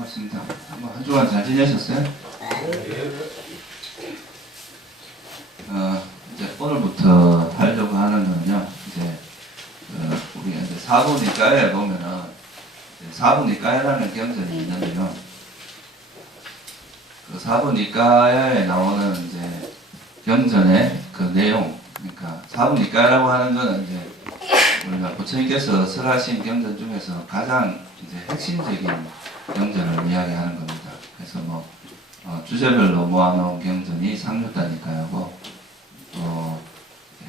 반갑습니다. 한 주간 잘 지내셨어요? 이제 오늘부터 하려고 하는 거는요, 이제, 우리가 이제 사부니까에 보면은, 사부니까에라는 경전이 있는데요, 그 사부니까에 나오는 이제 경전의 그 내용, 그러니까 사부니까라고 하는 거는 이제 우리가 부처님께서 설하신 경전 중에서 가장 이제 핵심적인 경전을 이야기하는 겁니다. 그래서 뭐 주제별로 모아놓은 경전이 상류다니까요고, 또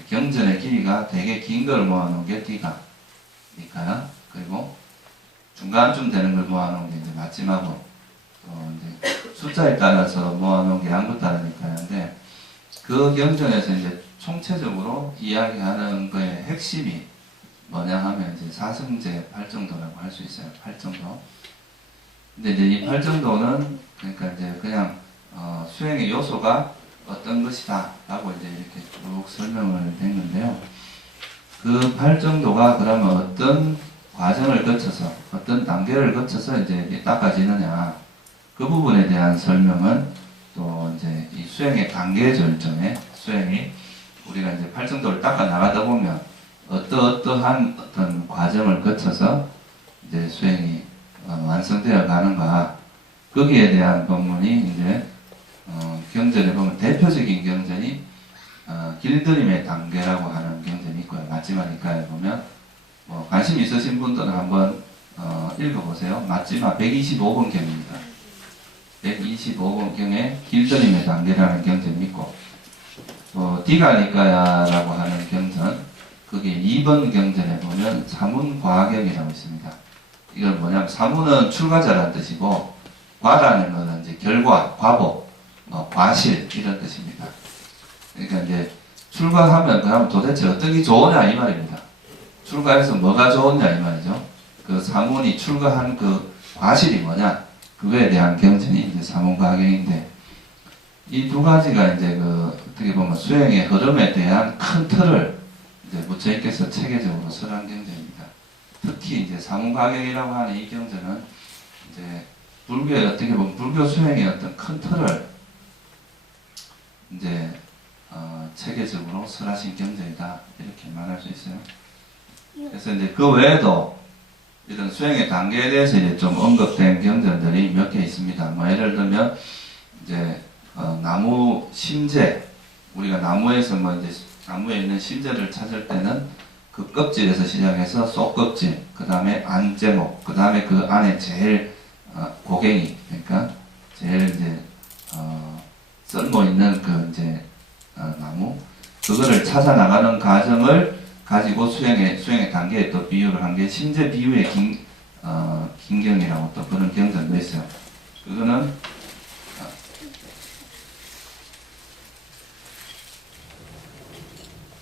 경전의 길이가 되게 긴 걸 모아놓은 게 디가니까요. 그리고 중간쯤 되는 걸 모아놓은 게 이제 마지막으로, 또 이제 숫자에 따라서 모아놓은 게 양부다니까요인데, 그 경전에서 이제 총체적으로 이야기하는 거의 핵심이 뭐냐 하면 이제 사성제 8정도라고 할 수 있어요. 8정도. 근데 이제 이 8정도는 그러니까 이제 그냥 수행의 요소가 어떤 것이다 라고 이제 이렇게 쭉 설명을 했는데요. 그 8정도가 그러면 어떤 과정을 거쳐서 어떤 단계를 거쳐서 이제 닦아지느냐, 그 부분에 대한 설명은 또 이제 이 수행의 단계 절정에 수행이 우리가 이제 8정도를 닦아 나가다 보면 어떠한 어떤 과정을 거쳐서 이제 수행이 완성되어 가는가, 거기에 대한 본문이 이제 경전에 보면 대표적인 경전이 길들임의 단계라고 하는 경전이 있고요. 마지막니까에 보면 관심 있으신 분들은 한번 읽어보세요. 마지막 125번 경입니다. 125번 경에 길들임의 단계라는 경전이 있고, 또 디가니까야라고 하는 경전, 그게 2번 경전에 보면 사문과경이라고 있습니다. 이건 뭐냐면 사문은 출가자라는 뜻이고, 과라는 것은 이제 결과, 과보, 과실 이런 뜻입니다. 그러니까 이제 출가하면 그러면 도대체 어떤 게 좋으냐 이 말입니다. 출가해서 뭐가 좋으냐 이 말이죠. 그 사문이 출가한 그 과실이 뭐냐, 그거에 대한 경전이 이제 사문과경인데, 이 두 가지가 이제 그 어떻게 보면 수행의 흐름에 대한 큰 틀을 이제 부처님께서 체계적으로 설한 경전입니다. 특히 이제 사문과경이라고 하는 이 경전은 이제 불교의 어떻게 보면 불교 수행의 어떤 큰 틀을 이제 체계적으로 설하신 경전이다 이렇게 말할 수 있어요. 그래서 이제 그 외에도 이런 수행의 단계에 대해서 이제 좀 언급된 경전들이 몇 개 있습니다. 뭐 예를 들면 이제 나무 심재, 우리가 나무에서 뭐 이제 나무에 있는 심재를 찾을 때는 그 껍질에서 시작해서 속껍질, 그 다음에 안제목, 그 다음에 그 안에 제일 고갱이, 그러니까 제일 이제 썰모 있는 그 이제 나무, 그거를 찾아 나가는 과정을 가지고 수행의 단계에 또 비유를 한 게 심재 비유의 긴경이라고 또 그런 경전도 있어요. 그거는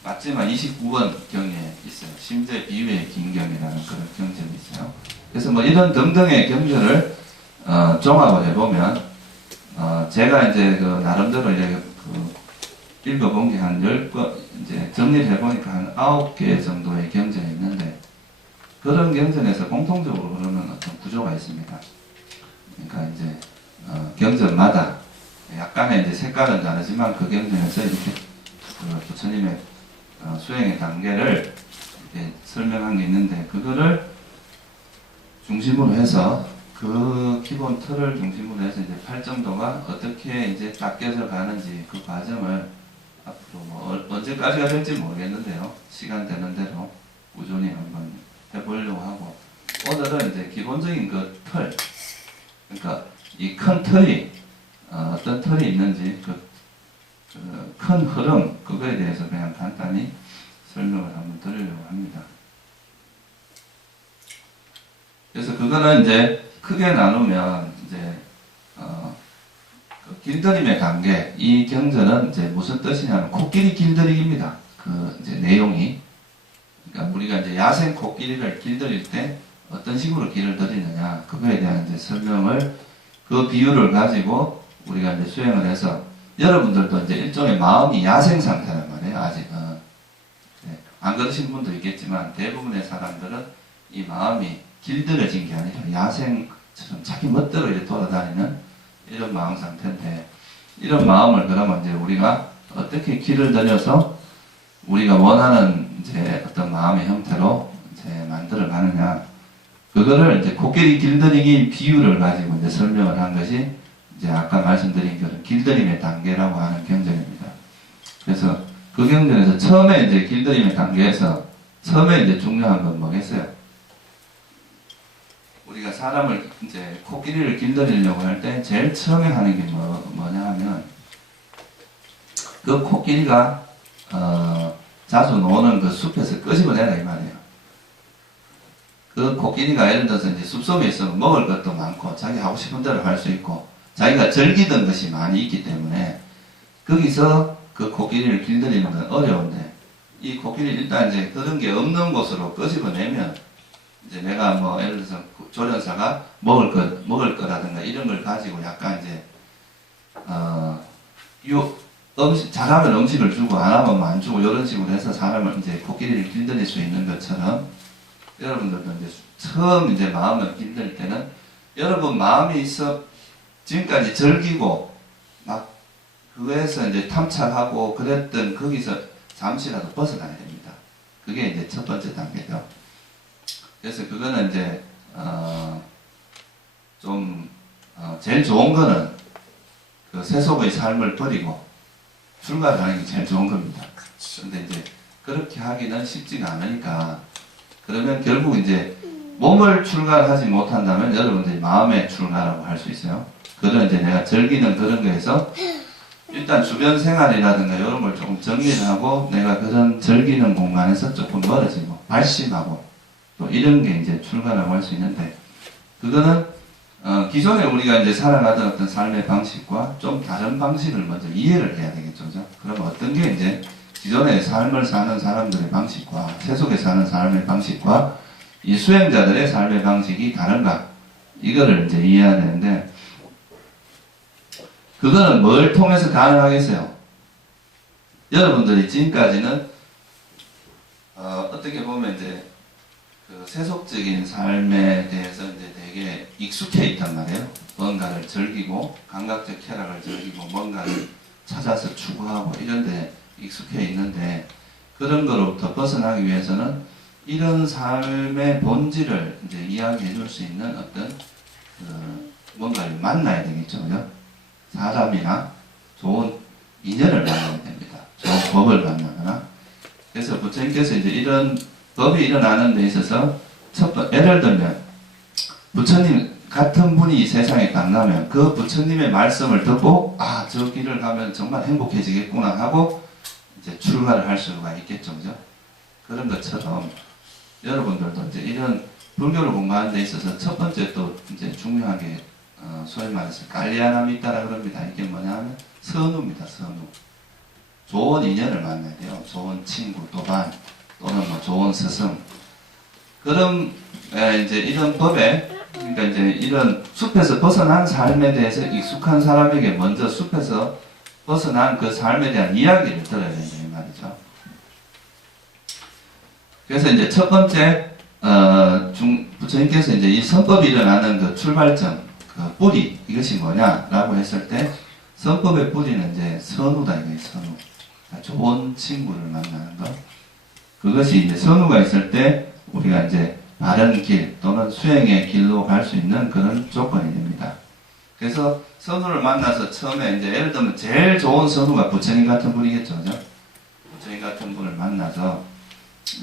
마지막 29번 경에 있어요. 심재 비유의 긴경이라는 그런 경전이 있어요. 그래서 뭐 이런 등등의 경전을 종합을 해보면 제가 이제 그 나름대로 이제 그 읽어본 게 한 10권, 이제 정리를 해보니까 한 9개 정도의 경전이 있는데, 그런 경전에서 공통적으로 그러는 어떤 구조가 있습니다. 그러니까 이제 경전마다 약간의 이제 색깔은 다르지만 그 경전에서 이렇게 그 부처님의 수행의 단계를 이렇게 설명한 게 있는데, 그거를 중심으로 해서 그 기본 틀을 중심으로 해서 이제 8정도가 어떻게 이제 닦여져 가는지 그 과정을 앞으로 뭐 언제까지가 될지 모르겠는데요. 시간 되는 대로 꾸준히 한번 해보려고 하고, 오늘은 이제 기본적인 그 틀, 그러니까 이 큰 틀이 어떤 틀이 있는지 그 큰 흐름, 그거에 대해서 그냥 간단히 설명을 한번 드리려고 합니다. 그래서 그거는 이제 크게 나누면 이제 그 길들임의 단계, 이 경전은 이제 무슨 뜻이냐면 코끼리 길들이기입니다. 그 이제 내용이, 그러니까 우리가 이제 야생 코끼리를 길들일 때 어떤 식으로 길을 들이느냐, 그거에 대한 이제 설명을, 그 비유를 가지고 우리가 이제 수행을 해서, 여러분들도 이제 일종의 마음이 야생 상태란 말이에요. 아직은 안 그러신 분도 있겠지만 대부분의 사람들은 이 마음이 길들여진 게 아니라 야생 자기 멋대로 이렇게 돌아다니는 이런 마음 상태인데, 이런 마음을 그러면 이제 우리가 어떻게 길을 들여서 우리가 원하는 이제 어떤 마음의 형태로 이제 만들어 가느냐, 그거를 이제 코끼리 길들이기 비유를 가지고 이제 설명을 한 것이 이제 아까 말씀드린 그런 길들임의 단계라고 하는 경전입니다. 그래서 그 경전에서 처음에 이제 길들임의 단계에서 처음에 이제 중요한 건 뭐겠어요? 우리가 사람을 이제 코끼리를 길들이려고 할 때 제일 처음에 하는 게 뭐냐 하면, 그 코끼리가 자주 노는 그 숲에서 끄집어내라 이 말이에요. 그 코끼리가 예를 들어서 이제 숲속에 있으면 먹을 것도 많고 자기 하고 싶은 대로 할 수 있고 자기가 즐기던 것이 많이 있기 때문에 거기서 그 코끼리를 길들이는 건 어려운데, 이 코끼리를 일단 이제 그런 게 없는 곳으로 끄집어내면 이제 내가 뭐 예를 들어서 조련사가 먹을 거라든가 이런 걸 가지고 약간 이제 잘하면 음식을 주고 안 하면 뭐 안 주고 이런 식으로 해서 사람을 이제 코끼리를 길들일 수 있는 것처럼, 여러분들도 이제 처음 이제 마음을 길들 때는 여러분 마음이 있어 지금까지 즐기고 막 그거에서 이제 탐착하고 그랬던 거기서 잠시라도 벗어나야 됩니다. 그게 이제 첫 번째 단계죠. 그래서 그거는 이제 제일 좋은 거는 그 세속의 삶을 버리고 출가를 하는 게 제일 좋은 겁니다. 근데 이제 그렇게 하기는 쉽지가 않으니까, 그러면 결국 이제 몸을 출가하지 못한다면 여러분들이 마음의 출가라고 할 수 있어요. 그런 이제 내가 즐기는 그런 거에서 일단 주변 생활이라든가 이런 걸 조금 정리를 하고 내가 그런 즐기는 공간에서 조금 멀어지고 발심하고 또 이런 게 이제 출가라고 할 수 있는데, 그거는 기존에 우리가 이제 살아가던 어떤 삶의 방식과 좀 다른 방식을 먼저 이해를 해야 되겠죠. 그럼 어떤 게 이제 기존의 삶을 사는 사람들의 방식과 세속에 사는 삶의 방식과 이 수행자들의 삶의 방식이 다른가, 이거를 이제 이해해야 되는데, 그거는 뭘 통해서 가능하겠어요? 여러분들이 지금까지는 어떻게 보면 이제 그 세속적인 삶에 대해서 이제 되게 익숙해 있단 말이에요. 뭔가를 즐기고 감각적 쾌락을 즐기고 뭔가를 찾아서 추구하고 이런 데 익숙해 있는데, 그런 거로부터 벗어나기 위해서는 이런 삶의 본질을 이제 이야기해 줄 수 있는 어떤 뭔가를 만나야 되겠죠. 그죠? 사람이나 좋은 인연을 만나야 됩니다. 좋은 법을 만나거나. 그래서 부처님께서 이제 이런 법이 일어나는 데 있어서 예를 들면 부처님 같은 분이 이 세상에 만나면 그 부처님의 말씀을 듣고 저 길을 가면 정말 행복해지겠구나 하고 이제 출가를 할 수가 있겠죠. 그죠? 그런 것처럼 여러분들도 이제 이런 불교를 공부하는 데 있어서 첫 번째 또 이제 중요하게 소위 말해서 깔리아나미따라 그럽니다. 이게 뭐냐면 선우입니다. 선우. 좋은 인연을 만나야 돼요. 좋은 친구, 또반, 또는 뭐 좋은 스승. 그럼 이제 이런 법에, 그러니까 이제 이런 숲에서 벗어난 삶에 대해서 익숙한 사람에게 먼저 숲에서 벗어난 그 삶에 대한 이야기를 들어야 된다 이 말이죠. 그래서 이제 첫 번째 부처님께서 이제 이 선법이 일어나는 그 출발점, 그 뿌리, 이것이 뭐냐라고 했을 때 선법의 뿌리는 이제 선우다 이거예요. 선우. 좋은 친구를 만나는 것. 그것이 이제 선우가 있을 때 우리가 이제 바른 길 또는 수행의 길로 갈 수 있는 그런 조건이 됩니다. 그래서 선우를 만나서 처음에 이제 예를 들면 제일 좋은 선우가 부처님 같은 분이겠죠. 그죠? 부처님 같은 분을 만나서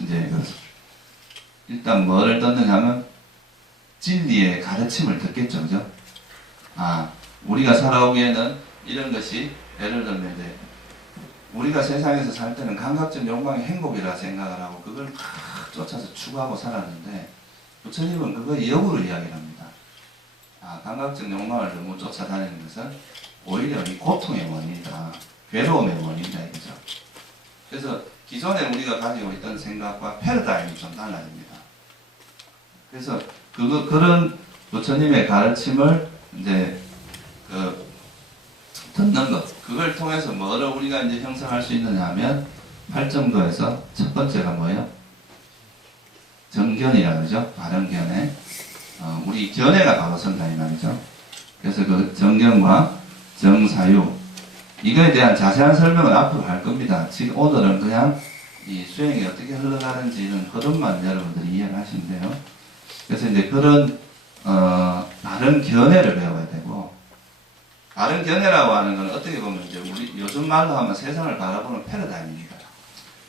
이제 일단 뭐를 듣느냐면 진리의 가르침을 듣겠죠. 그죠? 우리가 살아오기에는 이런 것이 예를 들면 이제 우리가 세상에서 살 때는 감각적 욕망이 행복이라 생각을 하고 그걸 쫓아서 추구하고 살았는데 부처님은 그거 역으로 이야기를 합니다. 감각적 욕망을 너무 쫓아다니는 것은 오히려 이 고통의 원인이다. 괴로움의 원인이다 이거죠. 그래서 기존에 우리가 가지고 있던 생각과 패러다임이 좀 달라집니다. 그래서 그런 부처님의 가르침을 이제 듣는 것, 그걸 통해서 뭐를 우리가 이제 형성할 수 있느냐 하면 팔정도에서 첫 번째가 뭐예요? 정견이라 그러죠. 바른 견해. 우리 견해가 바로 선다 이 말이죠. 그래서 그 정견과 정사유 이거에 대한 자세한 설명은 앞으로 할 겁니다. 지금 오늘은 그냥 이 수행이 어떻게 흘러가는지는 흐름만 여러분들이 이해를 하시면 돼요. 그래서 이제 그런 바른 견해를 배워야 되고, 바른 견해라고 하는 건 어떻게 보면 이제 우리 요즘 말로 하면 세상을 바라보는 패러다임입니다.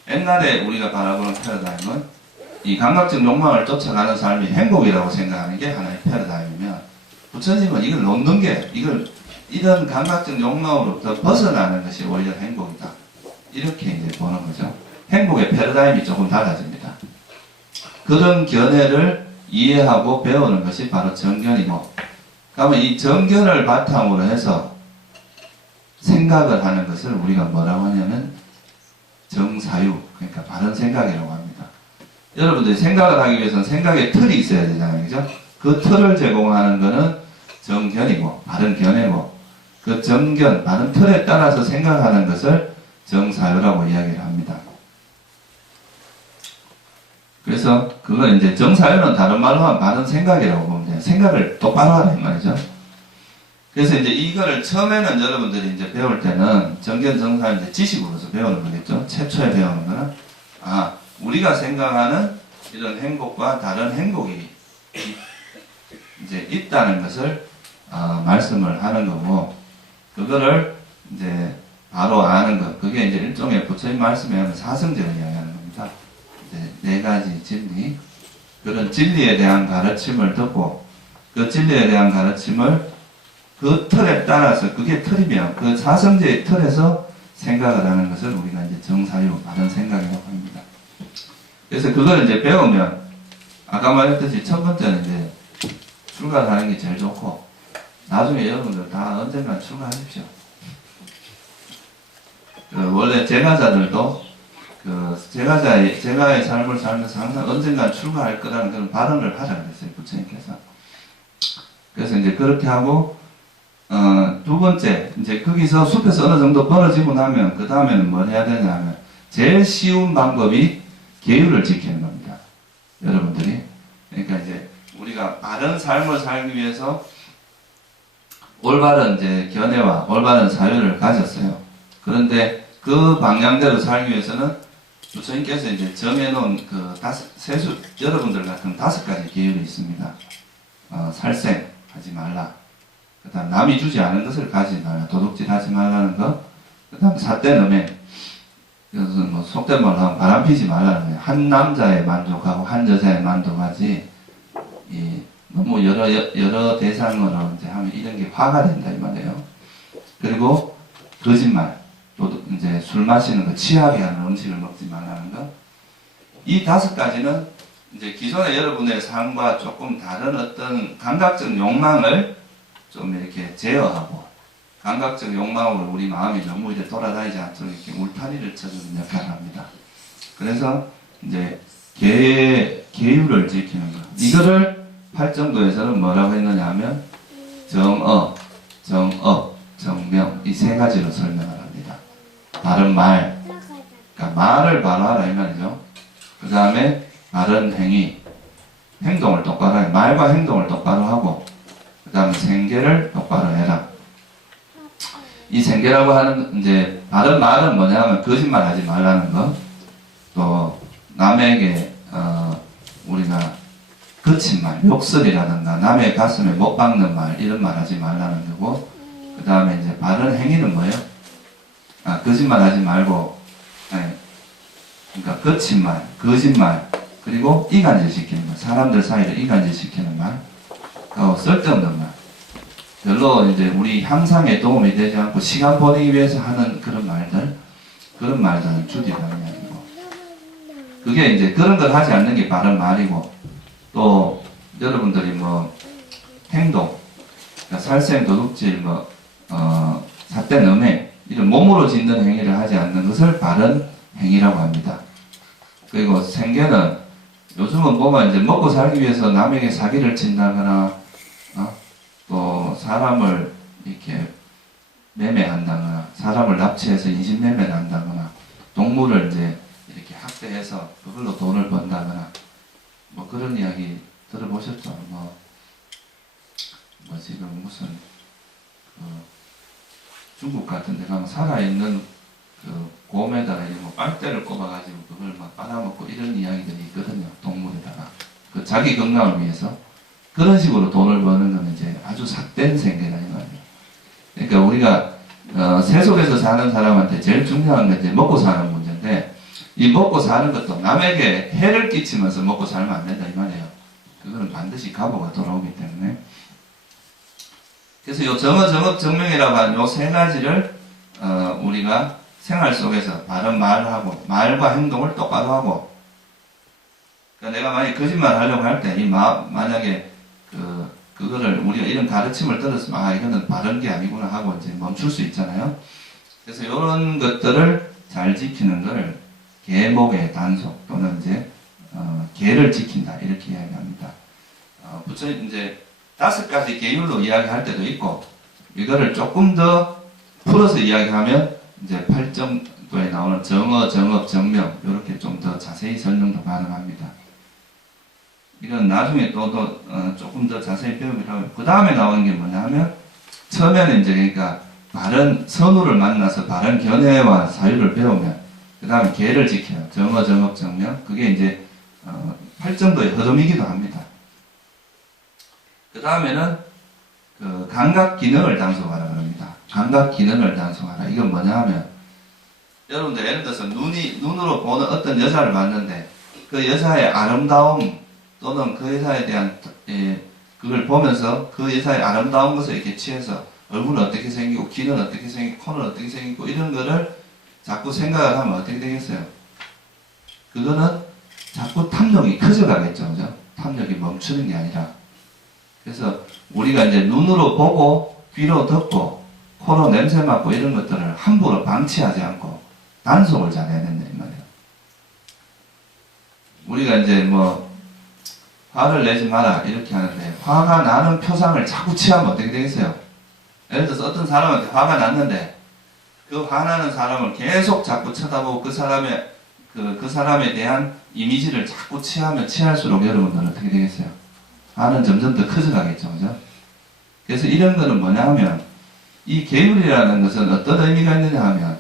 옛날에 우리가 바라보는 패러다임은 이 감각적 욕망을 쫓아가는 삶이 행복이라고 생각하는 게 하나의 패러다임이면, 부처님은 이걸 놓는 게, 이런 감각적 욕망으로부터 벗어나는 것이 오히려 행복이다. 이렇게 이제 보는 거죠. 행복의 패러다임이 조금 달라집니다. 그런 견해를 이해하고 배우는 것이 바로 정견이고, 그러면 이 정견을 바탕으로 해서 생각을 하는 것을 우리가 뭐라고 하냐면 정사유, 그러니까 바른 생각이라고 합니다. 여러분들이 생각을 하기 위해서는 생각의 틀이 있어야 되잖아요. 그죠? 그 틀을 제공하는 것은 정견이고, 바른 견해고, 그 정견, 바른 틀에 따라서 생각하는 것을 정사유라고 이야기를 합니다. 그래서 그걸 이제 정사유는 다른 말로 하면 바른 생각이라고 보면 돼요. 생각을 똑바로 하라 이 말이죠. 그래서 이제 이거를 처음에는 여러분들이 이제 배울 때는 정견 정사유 이제 지식으로서 배우는 거겠죠. 최초에 배우는 거는 우리가 생각하는 이런 행복과 다른 행복이 이제 있다는 것을 말씀을 하는 거고, 그거를 이제 바로 아는 것, 그게 이제 일종의 부처님 말씀에 하는 사성제를 이야기하는 겁니다. 이제 네 가지 진리, 그런 진리에 대한 가르침을 듣고, 그 진리에 대한 가르침을 그 틀에 따라서, 그게 틀이면 그 사성제의 틀에서 생각을 하는 것을 우리가 이제 정사유, 바른 생각이라고 합니다. 그래서 그걸 이제 배우면, 아까 말했듯이 첫 번째는 이제 출가하는 게 제일 좋고, 나중에 여러분들 다 언젠가 출가하십시오. 원래 제가자들도 제가의 삶을 살면서 항상 언젠가 출가할 거라는 그런 발언을 하자 그랬어요, 부처님께서. 그래서 이제 그렇게 하고, 두 번째, 이제 거기서 숲에서 어느 정도 벌어지고 나면, 그 다음에는 뭘 해야 되냐 하면, 제일 쉬운 방법이 계율을 지키는 겁니다. 여러분들이. 그러니까 이제 우리가 바른 삶을 살기 위해서 올바른 이제 견해와 올바른 사유를 가졌어요. 그런데 그 방향대로 살기 위해서는 부처님께서 이제 정해놓은 그 여러분들 같은 5가지 계율이 있습니다. 살생하지 말라. 그 다음 남이 주지 않은 것을 가지지 말라. 도둑질 하지 말라는 거. 그 다음 삿대너매. 그래서 뭐 속된 말로 하면 바람 피지 말라는 거예요. 한 남자에 만족하고 한 여자에 만족하지, 너무 여러 대상으로 이제 하면 이런 게 화가 된다 이 말이에요. 그리고 거짓말, 또 이제 술 마시는 거, 취하게 하는 음식을 먹지 말라는 거. 이 5가지는 이제 기존의 여러분의 삶과 조금 다른 어떤 감각적 욕망을 좀 이렇게 제어하고, 감각적 욕망으로 우리 마음이 너무 이제 돌아다니지 않도록 이렇게 울타리를 쳐주는 역할을 합니다. 그래서 이제 계율을 지키는 거. 이거를 팔정도에서는 뭐라고 했느냐 하면 정업, 정명, 이 3가지로 설명을 합니다. 바른 말, 그러니까 말을 바로 하라 이 말이죠. 그 다음에 바른 행위, 행동을 똑바로 해. 말과 행동을 똑바로 하고, 그 다음에 생계를 똑바로 해라. 이 생계라고 하는 이제 바른 말은 뭐냐 하면 거짓말 하지 말라는 거, 또 남에게 우리가 거친 말, 욕설이라든가 남의 가슴에 못 박는 말, 이런 말 하지 말라는 거고, 그 다음에 이제 바른 행위는 뭐예요? 거짓말 하지 말고, 그러니까 거친 말, 거짓말, 그리고 이간질 시키는 말, 사람들 사이를 이간질 시키는 말, 그리고 쓸데없는 말, 별로 이제 우리 향상에 도움이 되지 않고 시간 보내기 위해서 하는 그런 말들은 줄이라는 얘기고, 그게 이제 그런 걸 하지 않는 게 바른 말이고, 또 여러분들이 뭐 행동, 그러니까 살생, 도둑질, 삿대너매, 이런 몸으로 짓는 행위를 하지 않는 것을 바른 행위라고 합니다. 그리고 생계는 요즘은 보면 이제 먹고 살기 위해서 남에게 사기를 친다거나, 또 사람을 이렇게 매매한다거나, 사람을 납치해서 인신매매를 한다거나, 동물을 이제 이렇게 학대해서 그걸로 돈을 번다거나, 뭐 그런 이야기 들어보셨죠? 뭐 지금 무슨 중국 같은 데 가면 살아있는 그 곰에다가 이제 뭐 빨대를 꼽아가지고 그걸 막 빨아먹고 이런 이야기들이 있거든요. 동물에다가. 그 자기 건강을 위해서. 그런 식으로 돈을 버는 건 이제 아주 삭된 생계다, 이 말이에요. 그러니까 우리가, 세속에서 사는 사람한테 제일 중요한 건 이제 먹고 사는 문제인데, 이 먹고 사는 것도 남에게 해를 끼치면서 먹고 살면 안 된다, 이 말이에요. 그거는 반드시 각오가 돌아오기 때문에. 그래서 요 정어, 정업, 정명이라고 하는 요 세 가지를, 우리가 생활 속에서 바른 말을 하고, 말과 행동을 똑바로 하고, 그러니까 내가 만약에 거짓말 하려고 할 때, 만약에, 그거를 우리가 이런 가르침을 들었으면, 아, 이거는 바른 게 아니구나 하고 이제 멈출 수 있잖아요. 그래서 이런 것들을 잘 지키는 걸 계목의 단속 또는 이제, 계를 지킨다. 이렇게 이야기합니다. 부처님 이제 5가지 계율로 이야기할 때도 있고, 이거를 조금 더 풀어서 이야기하면 이제 8정도에 나오는 정어, 정업, 정명, 이렇게 좀 더 자세히 설명도 가능합니다. 이건 나중에 또 조금 더 자세히 배우기로 하고, 그 다음에 나오는 게 뭐냐 하면, 처음에는 이제 그러니까 바른 선우를 만나서 바른 견해와 사유를 배우면, 그 다음에 계를 지켜요. 정어, 정업, 정명. 그게 이제 8정도의 흐름이기도 합니다. 그 다음에는 그 감각 기능을 단속하라 그럽니다. 감각 기능을 단속하라. 이건 뭐냐 하면, 여러분들 예를 들어서 눈으로 보는 어떤 여자를 봤는데, 그 여자의 아름다움 또는 그 여자에 대한 그걸 보면서 그 여자의 아름다운 것을 이렇게 취해서 얼굴은 어떻게 생기고 귀는 어떻게 생기고 코는 어떻게 생기고 이런 거를 자꾸 생각을 하면 어떻게 되겠어요? 그거는 자꾸 탐욕이 커져가겠죠, 그죠? 탐욕이 멈추는 게 아니라. 그래서 우리가 이제 눈으로 보고 귀로 듣고 코로 냄새 맡고 이런 것들을 함부로 방치하지 않고 단속을 잘 해야 된다 이 말이에요. 우리가 이제 뭐 화를 내지 마라 이렇게 하는데, 화가 나는 표상을 자꾸 취하면 어떻게 되겠어요? 예를 들어서 어떤 사람한테 화가 났는데 그 화나는 사람을 계속 자꾸 쳐다보고 그 사람에 대한 이미지를 자꾸 취하면 취할수록 여러분들은 어떻게 되겠어요? 화는 점점 더 커져가겠죠, 그죠? 그래서 이런 거는 뭐냐 하면, 이 계율이라는 것은 어떤 의미가 있느냐 하면,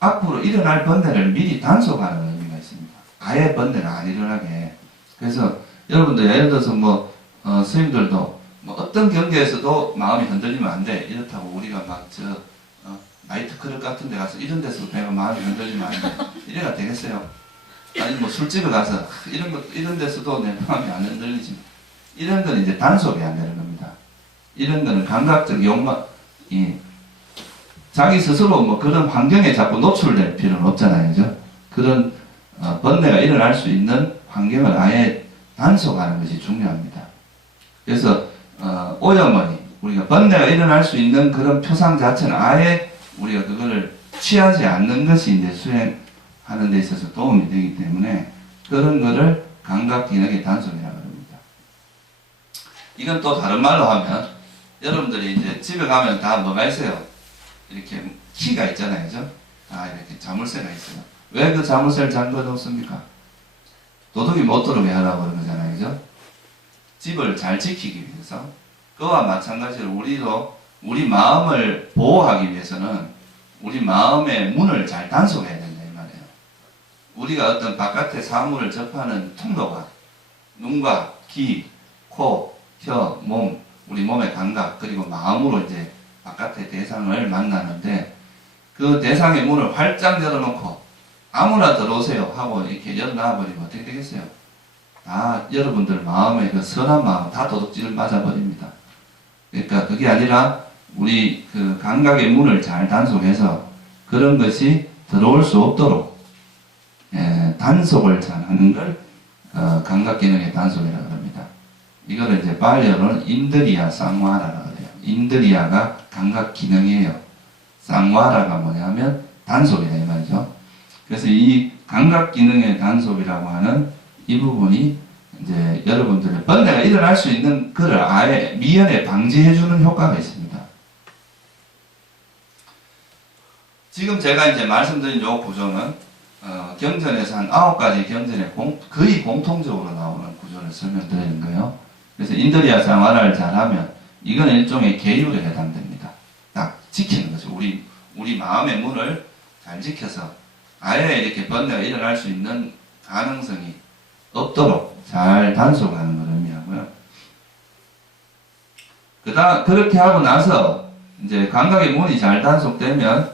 앞으로 일어날 번뇌를 미리 단속하는 의미가 있습니다. 아예 번뇌가 안 일어나게. 그래서 여러분들 예를 들어서 스님들도 어떤 경계에서도 마음이 흔들리면 안 돼. 이렇다고 우리가 나이트클럽 같은 데 가서 이런 데서 내가 마음이 흔들리면 안 돼. 이래가 되겠어요? 아니 술집에 가서 이런 데서도 내 마음이 안 흔들리지. 이런 건 이제 단속이 안 되는 겁니다. 이런 거는 감각적 욕망, 자기 스스로 그런 환경에 자꾸 노출될 필요는 없잖아요. 그죠? 그런 번뇌가 일어날 수 있는 환경을 아예 단속하는 것이 중요합니다. 그래서 오염원이 우리가 번뇌가 일어날 수 있는 그런 표상 자체는 아예 우리가 그거를 취하지 않는 것이 이제 수행하는 데 있어서 도움이 되기 때문에 그런 거를 감각 기능의 단속이라고 합니다. 이건 또 다른 말로 하면 여러분들이 이제 집에 가면 다 뭐가 있어요? 이렇게 키가 있잖아요. 그죠? 다 이렇게 자물쇠가 있어요. 왜 그 자물쇠를 잠궈 놓습니까? 도둑이 못 들어오게 하라고 그런 거잖아요. 그죠? 집을 잘 지키기 위해서. 그와 마찬가지로 우리도 우리 마음을 보호하기 위해서는 우리 마음의 문을 잘 단속해야 된다 이 말이에요. 우리가 어떤 바깥의 사물을 접하는 통로가 눈과 귀, 코, 혀, 몸, 우리 몸의 감각 그리고 마음으로 이제 바깥의 대상을 만나는데, 그 대상의 문을 활짝 열어놓고 아무나 들어오세요 하고 이렇게 열어놔버리면 어떻게 되겠어요? 다 여러분들 마음의 그 선한 마음 다 도둑질을 맞아버립니다. 그러니까 그게 아니라 우리 그 감각의 문을 잘 단속해서 그런 것이 들어올 수 없도록 단속을 잘 하는 걸 감각 기능의 단속이라고 합니다. 이거를 이제 발리어로는 인드리아 쌍와라라고 해요. 인드리아가 감각 기능이에요. 쌍와라가 뭐냐면 단속이다 이 말이죠. 그래서 이 감각 기능의 단속이라고 하는 이 부분이 이제 여러분들의 번뇌가 일어날 수 있는 그를 아예 미연에 방지해주는 효과가 있습니다. 지금 제가 이제 말씀드린 요 구조는 경전에서 한 9가지 경전에 거의 공통적으로 나오는 구조를 설명드리는 거예요. 그래서 인드리아 상활을 잘하면 이건 일종의 계율에 해당됩니다. 딱 지키는 거죠. 우리 마음의 문을 잘 지켜서 아예 이렇게 번뇌가 일어날 수 있는 가능성이 없도록 잘 단속하는 걸 의미하고요. 그렇게 하고 나서 이제 감각의 문이 잘 단속되면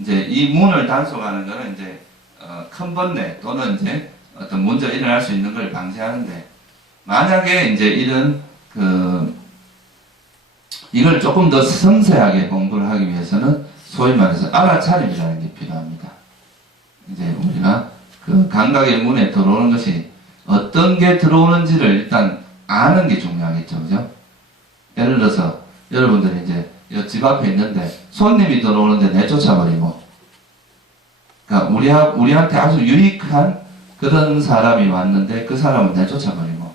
이제 이 문을 단속하는 거는 이제 큰 번뇌 또는 이제 어떤 문제가 일어날 수 있는 걸 방지하는데, 만약에 이제 이런 이걸 조금 더 섬세하게 공부를 하기 위해서는 소위 말해서 알아차림이라는 게 필요합니다. 이제 우리가 그 감각의 문에 들어오는 것이 어떤 게 들어오는지를 일단 아는 게 중요하겠죠, 그죠? 예를 들어서 여러분들이 이제 집 앞에 있는데 손님이 들어오는데 내쫓아버리고, 그러니까 우리한테 아주 유익한 그런 사람이 왔는데 그 사람을 내쫓아버리고,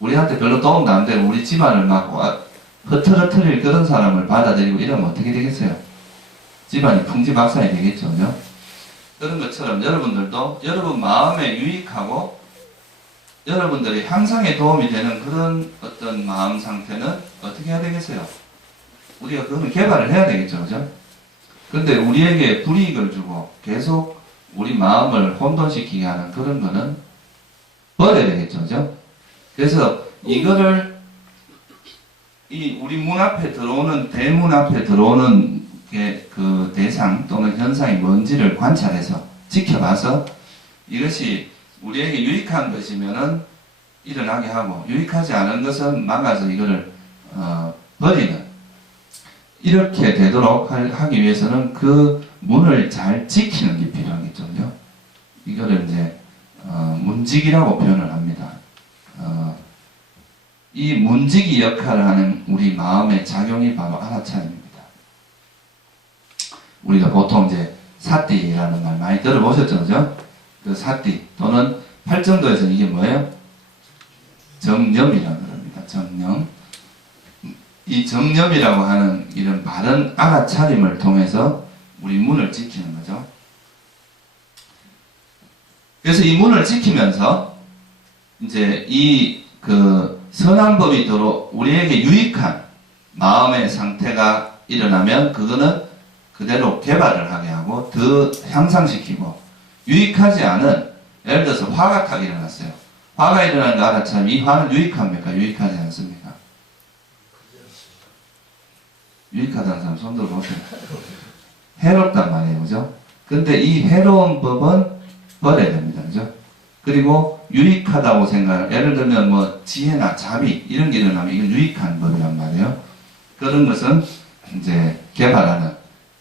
우리한테 별로 도움도 안 되고 우리 집안을 막 흐트러트릴 그런 사람을 받아들이고 이러면 어떻게 되겠어요? 집안이 풍지박산이 되겠죠, 그죠? 그런 것처럼 여러분들도 여러분 마음에 유익하고 여러분들이 향상에 도움이 되는 그런 어떤 마음 상태는 어떻게 해야 되겠어요? 우리가 그거는 개발을 해야 되겠죠, 그죠? 근데 우리에게 불이익을 주고 계속 우리 마음을 혼돈시키게 하는 그런 거는 버려야 되겠죠, 그죠? 그래서 이거를 우리 문 앞에 들어오는, 대문 앞에 들어오는 그 대상 또는 현상이 뭔지를 관찰해서 지켜봐서 이것이 우리에게 유익한 것이면은 일어나게 하고, 유익하지 않은 것은 막아서 이거를 버리는, 이렇게 되도록 하기 위해서는 그 문을 잘 지키는 게 필요하겠죠. 이거를 이제 문지기라고 표현을 합니다. 이 문지기 역할을 하는 우리 마음의 작용이 바로 알아차림입니다. 우리가 보통 이제 사띠라는 말 많이 들어보셨죠, 그죠? 그 사띠 또는 팔정도에서 이게 뭐예요? 정념이라고 합니다. 정념. 이 정념이라고 하는 이런 바른 알아차림을 통해서 우리 문을 지키는 거죠. 그래서 이 문을 지키면서 이제 이 선한 법이 우리에게 유익한 마음의 상태가 일어나면 그거는 그대로 개발을 하게 하고 더 향상시키고, 유익하지 않은, 예를 들어서 화가 탁 일어났어요. 화가 일어나는 거 알아차림, 이 화는 유익합니까? 유익하지 않습니까? 유익하다는 사람 손 들어보세요. 해롭단 말이에요, 그죠? 근데 이 해로운 법은 버려야 됩니다, 그죠? 그리고 유익하다고 예를 들면 뭐 지혜나 자비 이런 게 일어나면 이건 유익한 법이란 말이에요. 그런 것은 이제 개발하는,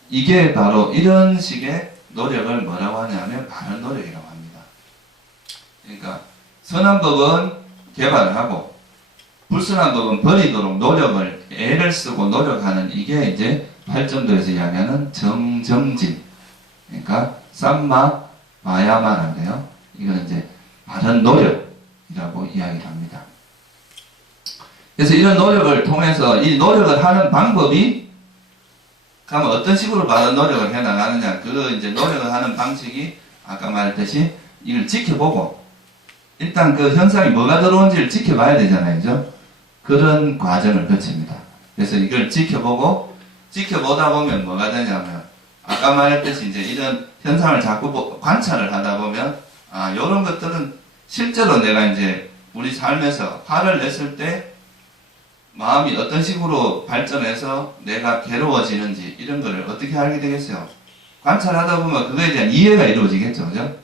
이게 바로 이런 식의 노력을 뭐라고 하냐면 바른 노력이라고 합니다. 그러니까 선한 법은 개발을 하고 불선한 법은 버리도록 애를 쓰고 노력하는, 이게 이제 팔정도에서 이야기하는 정정진, 그러니까 쌈마 마야마라는데요. 이건 이제 바른 노력이라고 이야기를 합니다. 그래서 이런 노력을 통해서 이 노력을 하는 방법이, 그러면 어떤 식으로 바른 노력을 해 나가느냐, 이제 노력을 하는 방식이 아까 말했듯이 이걸 지켜보고, 일단 그 현상이 뭐가 들어온지를 지켜봐야 되잖아요, 그죠? 그런 과정을 거칩니다. 그래서 이걸 지켜보다 보면 뭐가 되냐면, 아까 말했듯이 이제 이런 현상을 자꾸 관찰을 하다 보면, 이런 것들은 실제로 내가 이제 우리 삶에서 화를 냈을 때 마음이 어떤 식으로 발전해서 내가 괴로워지는지 이런 거를 어떻게 알게 되겠어요? 관찰하다 보면 그거에 대한 이해가 이루어지겠죠, 그죠?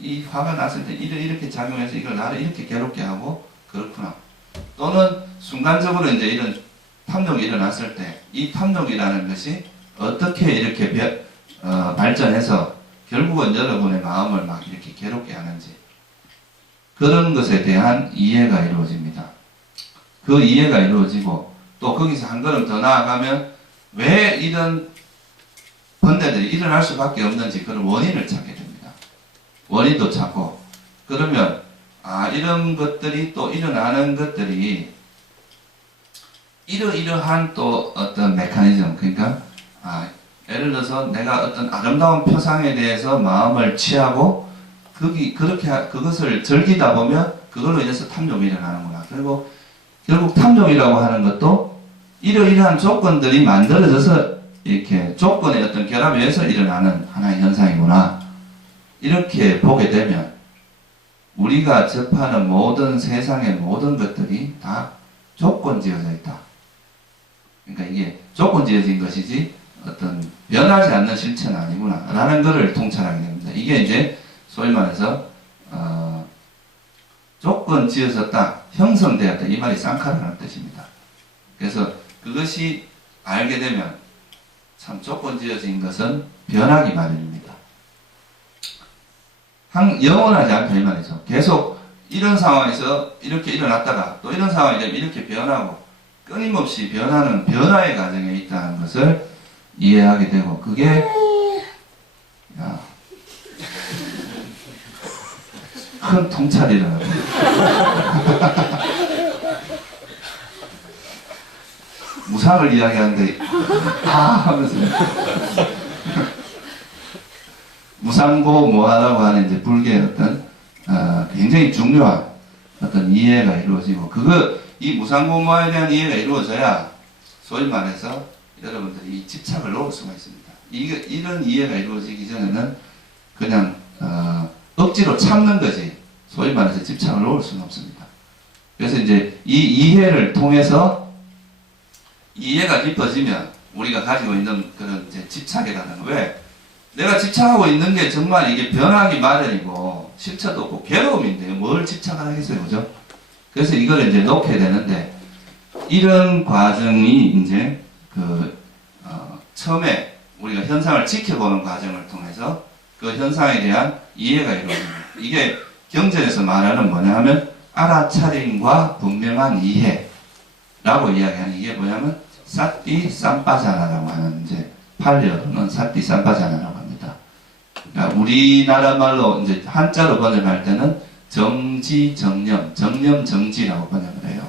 이 화가 났을 때 이렇게 작용해서 이걸 나를 이렇게 괴롭게 하고 그렇구나. 또는 순간적으로 이제 이런 탐욕이 일어났을 때 이 탐욕이라는 것이 어떻게 이렇게 발전해서 결국은 여러분의 마음을 막 이렇게 괴롭게 하는지, 그런 것에 대한 이해가 이루어집니다. 그 이해가 이루어지고 또 거기서 한 걸음 더 나아가면 왜 이런 번뇌들이 일어날 수밖에 없는지 그런 원인을 찾게 됩니다. 원인도 찾고, 그러면 이런 것들이 또 일어나는 것들이 이러이러한 또 어떤 메커니즘, 그러니까 예를 들어서 내가 어떤 아름다운 표상에 대해서 마음을 취하고 그것을 즐기다 보면 그걸로 인해서 탐욕이 일어나는구나. 그리고 결국 탐욕이라고 하는 것도 이러이러한 조건들이 만들어져서 이렇게 조건의 어떤 결합에 의해서 일어나는 하나의 현상이구나. 이렇게 보게 되면 우리가 접하는 모든 세상의 모든 것들이 다 조건 지어져 있다. 그러니까 이게 조건 지어진 것이지 어떤 변하지 않는 실체는 아니구나 라는 것을 통찰하게 됩니다. 이게 이제 소위 말해서 조건 지어졌다, 형성되었다, 이 말이 쌍카라는 뜻입니다. 그래서 그것이 알게 되면 참 조건 지어진 것은 변하기 마련입니다. 영원하지 않다 이 말이죠. 계속 이런 상황에서 이렇게 일어났다가 또 이런 상황이 되면 이렇게 변하고 끊임없이 변하는 변화의 과정에 있다는 것을 이해하게 되고, 그게 큰 통찰이 일어납니다. 무상을 이야기하는데 하면서 무상고 모하라고 하는 이제 불교의 어떤 굉장히 중요한 어떤 이해가 이루어지고, 이 무상고 모하에 대한 이해가 이루어져야 소위 말해서 여러분들이 이 집착을 놓을 수가 있습니다. 이런 이해가 이루어지기 전에는 그냥 억지로 참는 거지 소위 말해서 집착을 놓을 수는 없습니다. 그래서 이제 이 이해를 통해서 이해가 깊어지면 우리가 가지고 있는 그런 이제 집착이라는, 왜 내가 집착하고 있는 게 정말 이게 변하기 마련이고 실체도 없고 괴로움인데 뭘 집착을 하겠어요, 그죠? 그래서 이걸 이제 놓게 되는데, 이런 과정이 이제 처음에 우리가 현상을 지켜보는 과정을 통해서 그 현상에 대한 이해가 이루어집니다. 이게 경전에서 말하는 뭐냐 하면 알아차림과 분명한 이해라고 이야기하는, 이게 뭐냐면 사띠 삼빠자나라고 하는, 이제 팔려로는 사띠 삼빠자나라고 합니다. 그러니까 우리나라 말로 이제 한자로 번역할 때는 정지 정념, 정념 정지라고 번역을 해요.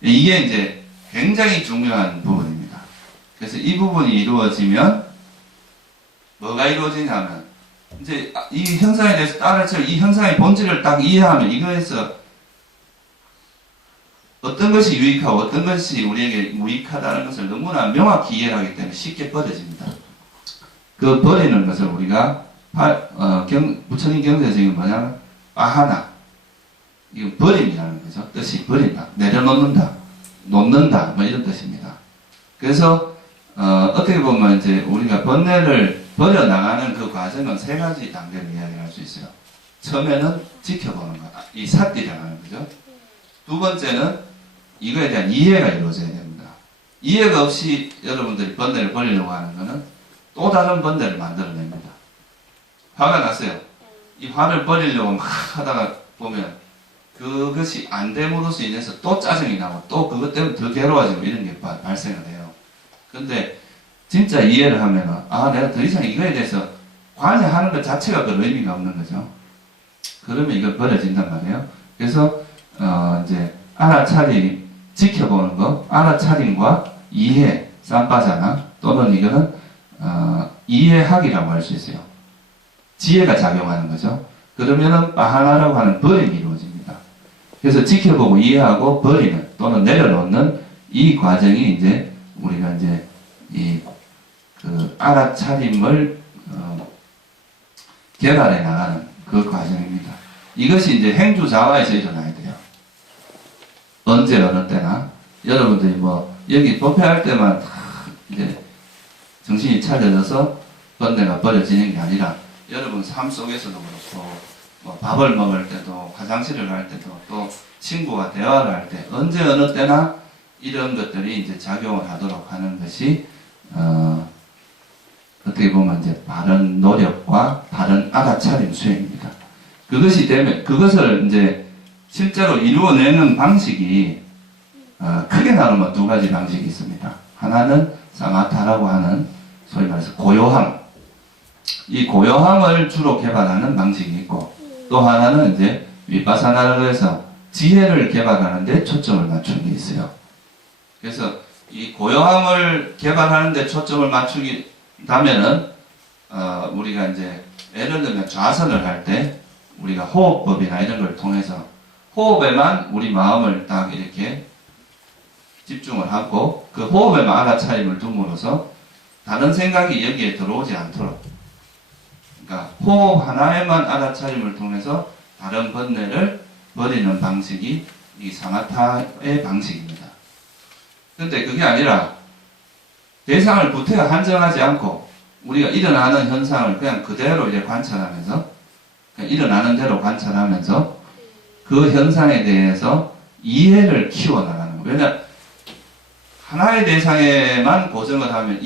이게 이제 굉장히 중요한 부분입니다. 그래서 이 부분이 이루어지면 뭐가 이루어지냐면, 이제 이 현상에 대해서 따라서 이 현상의 본질을 딱 이해하면 이거에서 어떤 것이 유익하고 어떤 것이 우리에게 무익하다는 것을 너무나 명확히 이해하기 때문에 쉽게 버려집니다. 그 버리는 것을 우리가 부처님 경제적인 뭐냐면 빠하나, 이건 버림이라는 거죠. 뜻이 버린다, 내려놓는다, 놓는다, 뭐 이런 뜻입니다. 그래서 어떻게 보면 이제 우리가 번뇌를 버려나가는 그 과정은 세 가지 단계로 이야기할 수 있어요. 처음에는 지켜보는 것, 이 사띠라고 하는 거죠. 두 번째는 이거에 대한 이해가 이루어져야 됩니다. 이해가 없이 여러분들이 번뇌를 버리려고 하는 것은 또 다른 번뇌를 만들어냅니다. 화가 났어요. 이 화를 버리려고 막 하다가 보면 그것이 안 됨으로써 인해서 또 짜증이 나고 또 그것 때문에 더 괴로워지고 이런 게 발생을 해요. 근데 진짜 이해를 하면은, 내가 더 이상 이거에 대해서 관여하는 것 자체가 별 의미가 없는 거죠. 그러면 이걸 버려진단 말이에요. 그래서 이제 알아차림, 지켜보는 거, 알아차림과 이해, 쌈빠자나, 또는 이거는 이해하기라고 할 수 있어요. 지혜가 작용하는 거죠. 그러면은 빠하나라고 하는 버림이 이루어집니다. 그래서 지켜보고 이해하고 버리는 또는 내려놓는 이 과정이 이제 우리가 이제 그 알아차림을 개발해 나가는 그 과정입니다. 이것이 이제 행주자화에서 일어나야 돼요. 언제 어느 때나 여러분들이 뭐 여기 법회할 때만 이제 정신이 차려져서 번뇌가 버려지는 게 아니라 여러분 삶 속에서도 그렇고, 뭐 밥을 먹을 때도, 화장실을 갈 때도, 또 친구와 대화를 할 때, 언제 어느 때나 이런 것들이 이제 작용을 하도록 하는 것이 어떻게 보면 이제 바른 노력과 바른 알아차림 수행입니다. 그것이 되면, 그것을 이제 실제로 이루어내는 방식이 크게 나누면 두 가지 방식이 있습니다. 하나는 사마타라고 하는 소위 말해서 고요함, 이 고요함을 주로 개발하는 방식이 있고, 또 하나는 이제 위파사나라고 해서 지혜를 개발하는 데 초점을 맞춘 게 있어요. 그래서 이 고요함을 개발하는 데 초점을 맞추다면은 우리가 이제 예를 들면 좌선을 할 때 우리가 호흡법이나 이런 걸 통해서 호흡에만 우리 마음을 딱 이렇게 집중을 하고 그 호흡에만 알아차림을 둠으로써 다른 생각이 여기에 들어오지 않도록, 그러니까 호흡 하나에만 알아차림을 통해서 다른 번뇌를 버리는 방식이 이 사마타의 방식입니다. 근데 그게 아니라 대상을 구태가 한정하지 않고 우리가 일어나는 현상을 그냥 그대로 이제 관찰하면서, 그냥 일어나는 대로 관찰하면서 그 현상에 대해서 이해를 키워나가는 거예요. 왜냐, 하나의 대상에만 고정을 하면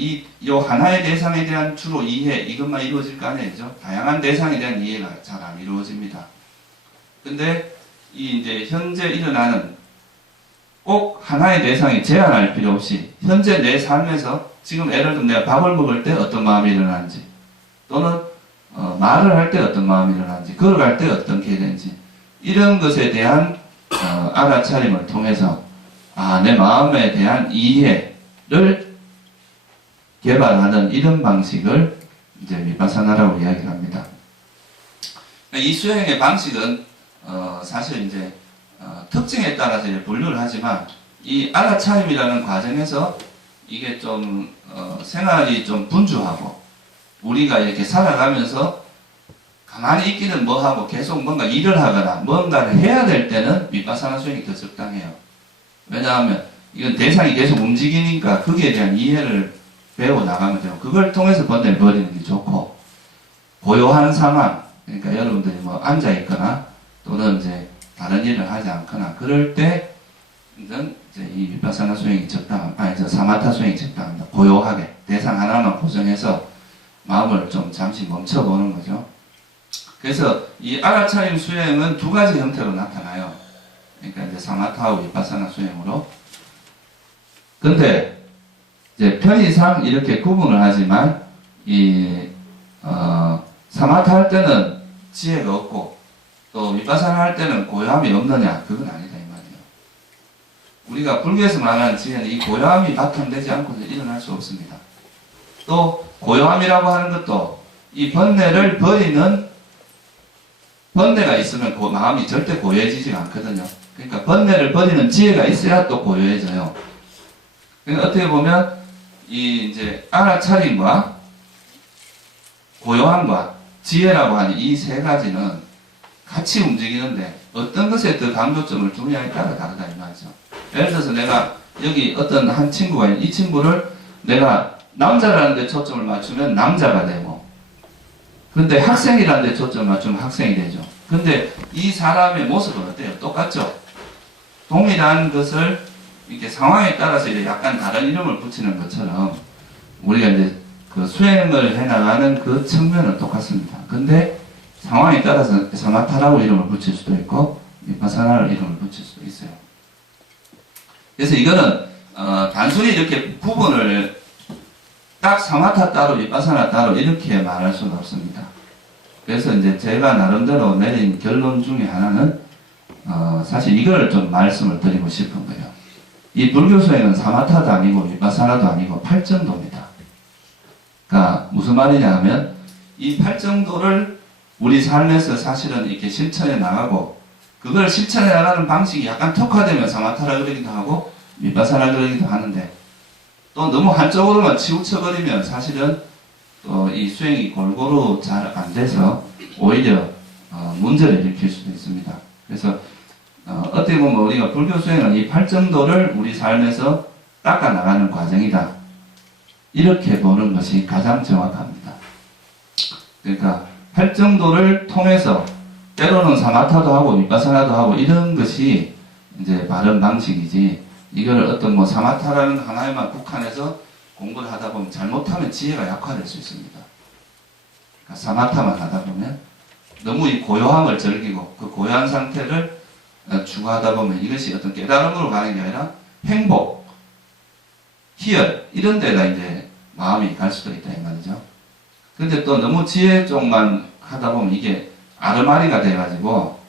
요 하나의 대상에 대한 주로 이해, 이것만 이루어질 거 아니죠. 다양한 대상에 대한 이해가 잘 안 이루어집니다. 근데 이 이제 현재 일어나는 꼭 하나의 대상이 제한할 필요 없이 현재 내 삶에서 지금 예를 들면 내가 밥을 먹을 때 어떤 마음이 일어나는지, 또는 말을 할 때 어떤 마음이 일어나는지, 걸어갈 때 어떤 게 되는지, 이런 것에 대한 알아차림을 통해서 내 마음에 대한 이해를 개발하는 이런 방식을 이제 미파사나라고 이야기를 합니다. 이 수행의 방식은 사실 이제 특징에 따라서 이제 분류를 하지만 이 알아차림이라는 과정에서 이게 좀 생활이 좀 분주하고 우리가 이렇게 살아가면서 가만히 있기는 뭐하고 계속 뭔가 일을 하거나 뭔가를 해야 될 때는 미파사나 수행이 더 적당해요. 왜냐하면 이건 대상이 계속 움직이니까 거기에 대한 이해를 배워 나가면 되고, 그걸 통해서 번뇌를 버리는 게 좋고, 고요한 상황, 그러니까 여러분들이 뭐 앉아 있거나 또는 이제 다른 일을 하지 않거나 그럴 때는 이제 이 미파사나 수행이 사마타 수행이 적당합니다. 고요하게 대상 하나만 고정해서 마음을 좀 잠시 멈춰보는 거죠. 그래서 이 알아차림 수행은 두 가지 형태로 나타나요. 그러니까 이제 사마타하고 미파사나 수행으로. 근데 이제 편의상 이렇게 구분을 하지만 사마타 할 때는 지혜가 없고 또 미파사나 할 때는 고요함이 없느냐, 그건 아니다 이 말이에요. 우리가 불교에서 말하는 지혜는 이 고요함이 바탕되지 않고는 일어날 수 없습니다. 또 고요함이라고 하는 것도 이 번뇌를 버리는, 번뇌가 있으면 마음이 절대 고요해지지가 않거든요. 그러니까 번뇌를 버리는 지혜가 있어야 또 고요해져요. 그러니까 어떻게 보면 이 이제 알아차림과 고요함과 지혜라고 하는 이 세 가지는 같이 움직이는데 어떤 것에 더 강조점을 두느냐에 따라 다르다 이 말이죠. 예를 들어서 내가 여기 어떤 한 친구가 있는 이 친구를 내가 남자라는 데 초점을 맞추면 남자가 되고, 근데 학생이라는 데 초점을 맞추면 학생이 되죠. 근데 이 사람의 모습은 어때요? 똑같죠? 동일한 것을 이렇게 상황에 따라서 이제 약간 다른 이름을 붙이는 것처럼 우리가 이제 그 수행을 해나가는 그 측면은 똑같습니다. 근데 상황에 따라서 사마타라고 이름을 붙일 수도 있고 미파사나라고 이름을 붙일 수도 있어요. 그래서 이거는 단순히 이렇게 구분을 딱 사마타 따로 미파사나 따로 이렇게 말할 수는 없습니다. 그래서 이제 제가 나름대로 내린 결론 중에 하나는 사실 이걸 좀 말씀을 드리고 싶은 거예요. 이 불교 수행은 사마타도 아니고 미파사나도 아니고 팔정도입니다. 그러니까 무슨 말이냐 하면 이 팔정도를 우리 삶에서 사실은 이렇게 실천해 나가고, 그걸 실천해 나가는 방식이 약간 특화되면 사마타라 그러기도 하고 미파사나 그러기도 하는데, 또 너무 한쪽으로만 치우쳐버리면 사실은 또 이 수행이 골고루 잘 안 돼서 오히려 문제를 일으킬 수도 있습니다. 그래서 어떻게 보면 우리가 불교 수행은 이 팔정도를 우리 삶에서 닦아 나가는 과정이다, 이렇게 보는 것이 가장 정확합니다. 그러니까 팔정도를 통해서 때로는 사마타도 하고 미파사나도 하고 이런 것이 이제 바른 방식이지, 이걸 어떤 뭐 사마타라는 하나에만 국한해서 공부를 하다 보면 잘못하면 지혜가 약화될 수 있습니다. 그러니까 사마타만 하다 보면 너무 이 고요함을 즐기고 그 고요한 상태를 추구하다 보면 이것이 어떤 깨달음으로 가는 게 아니라 행복, 희열 이런 데다 이제 마음이 갈 수도 있다 이 말이죠. 근데 또 너무 지혜 쪽만 하다 보면 이게 아르마리가 돼가지고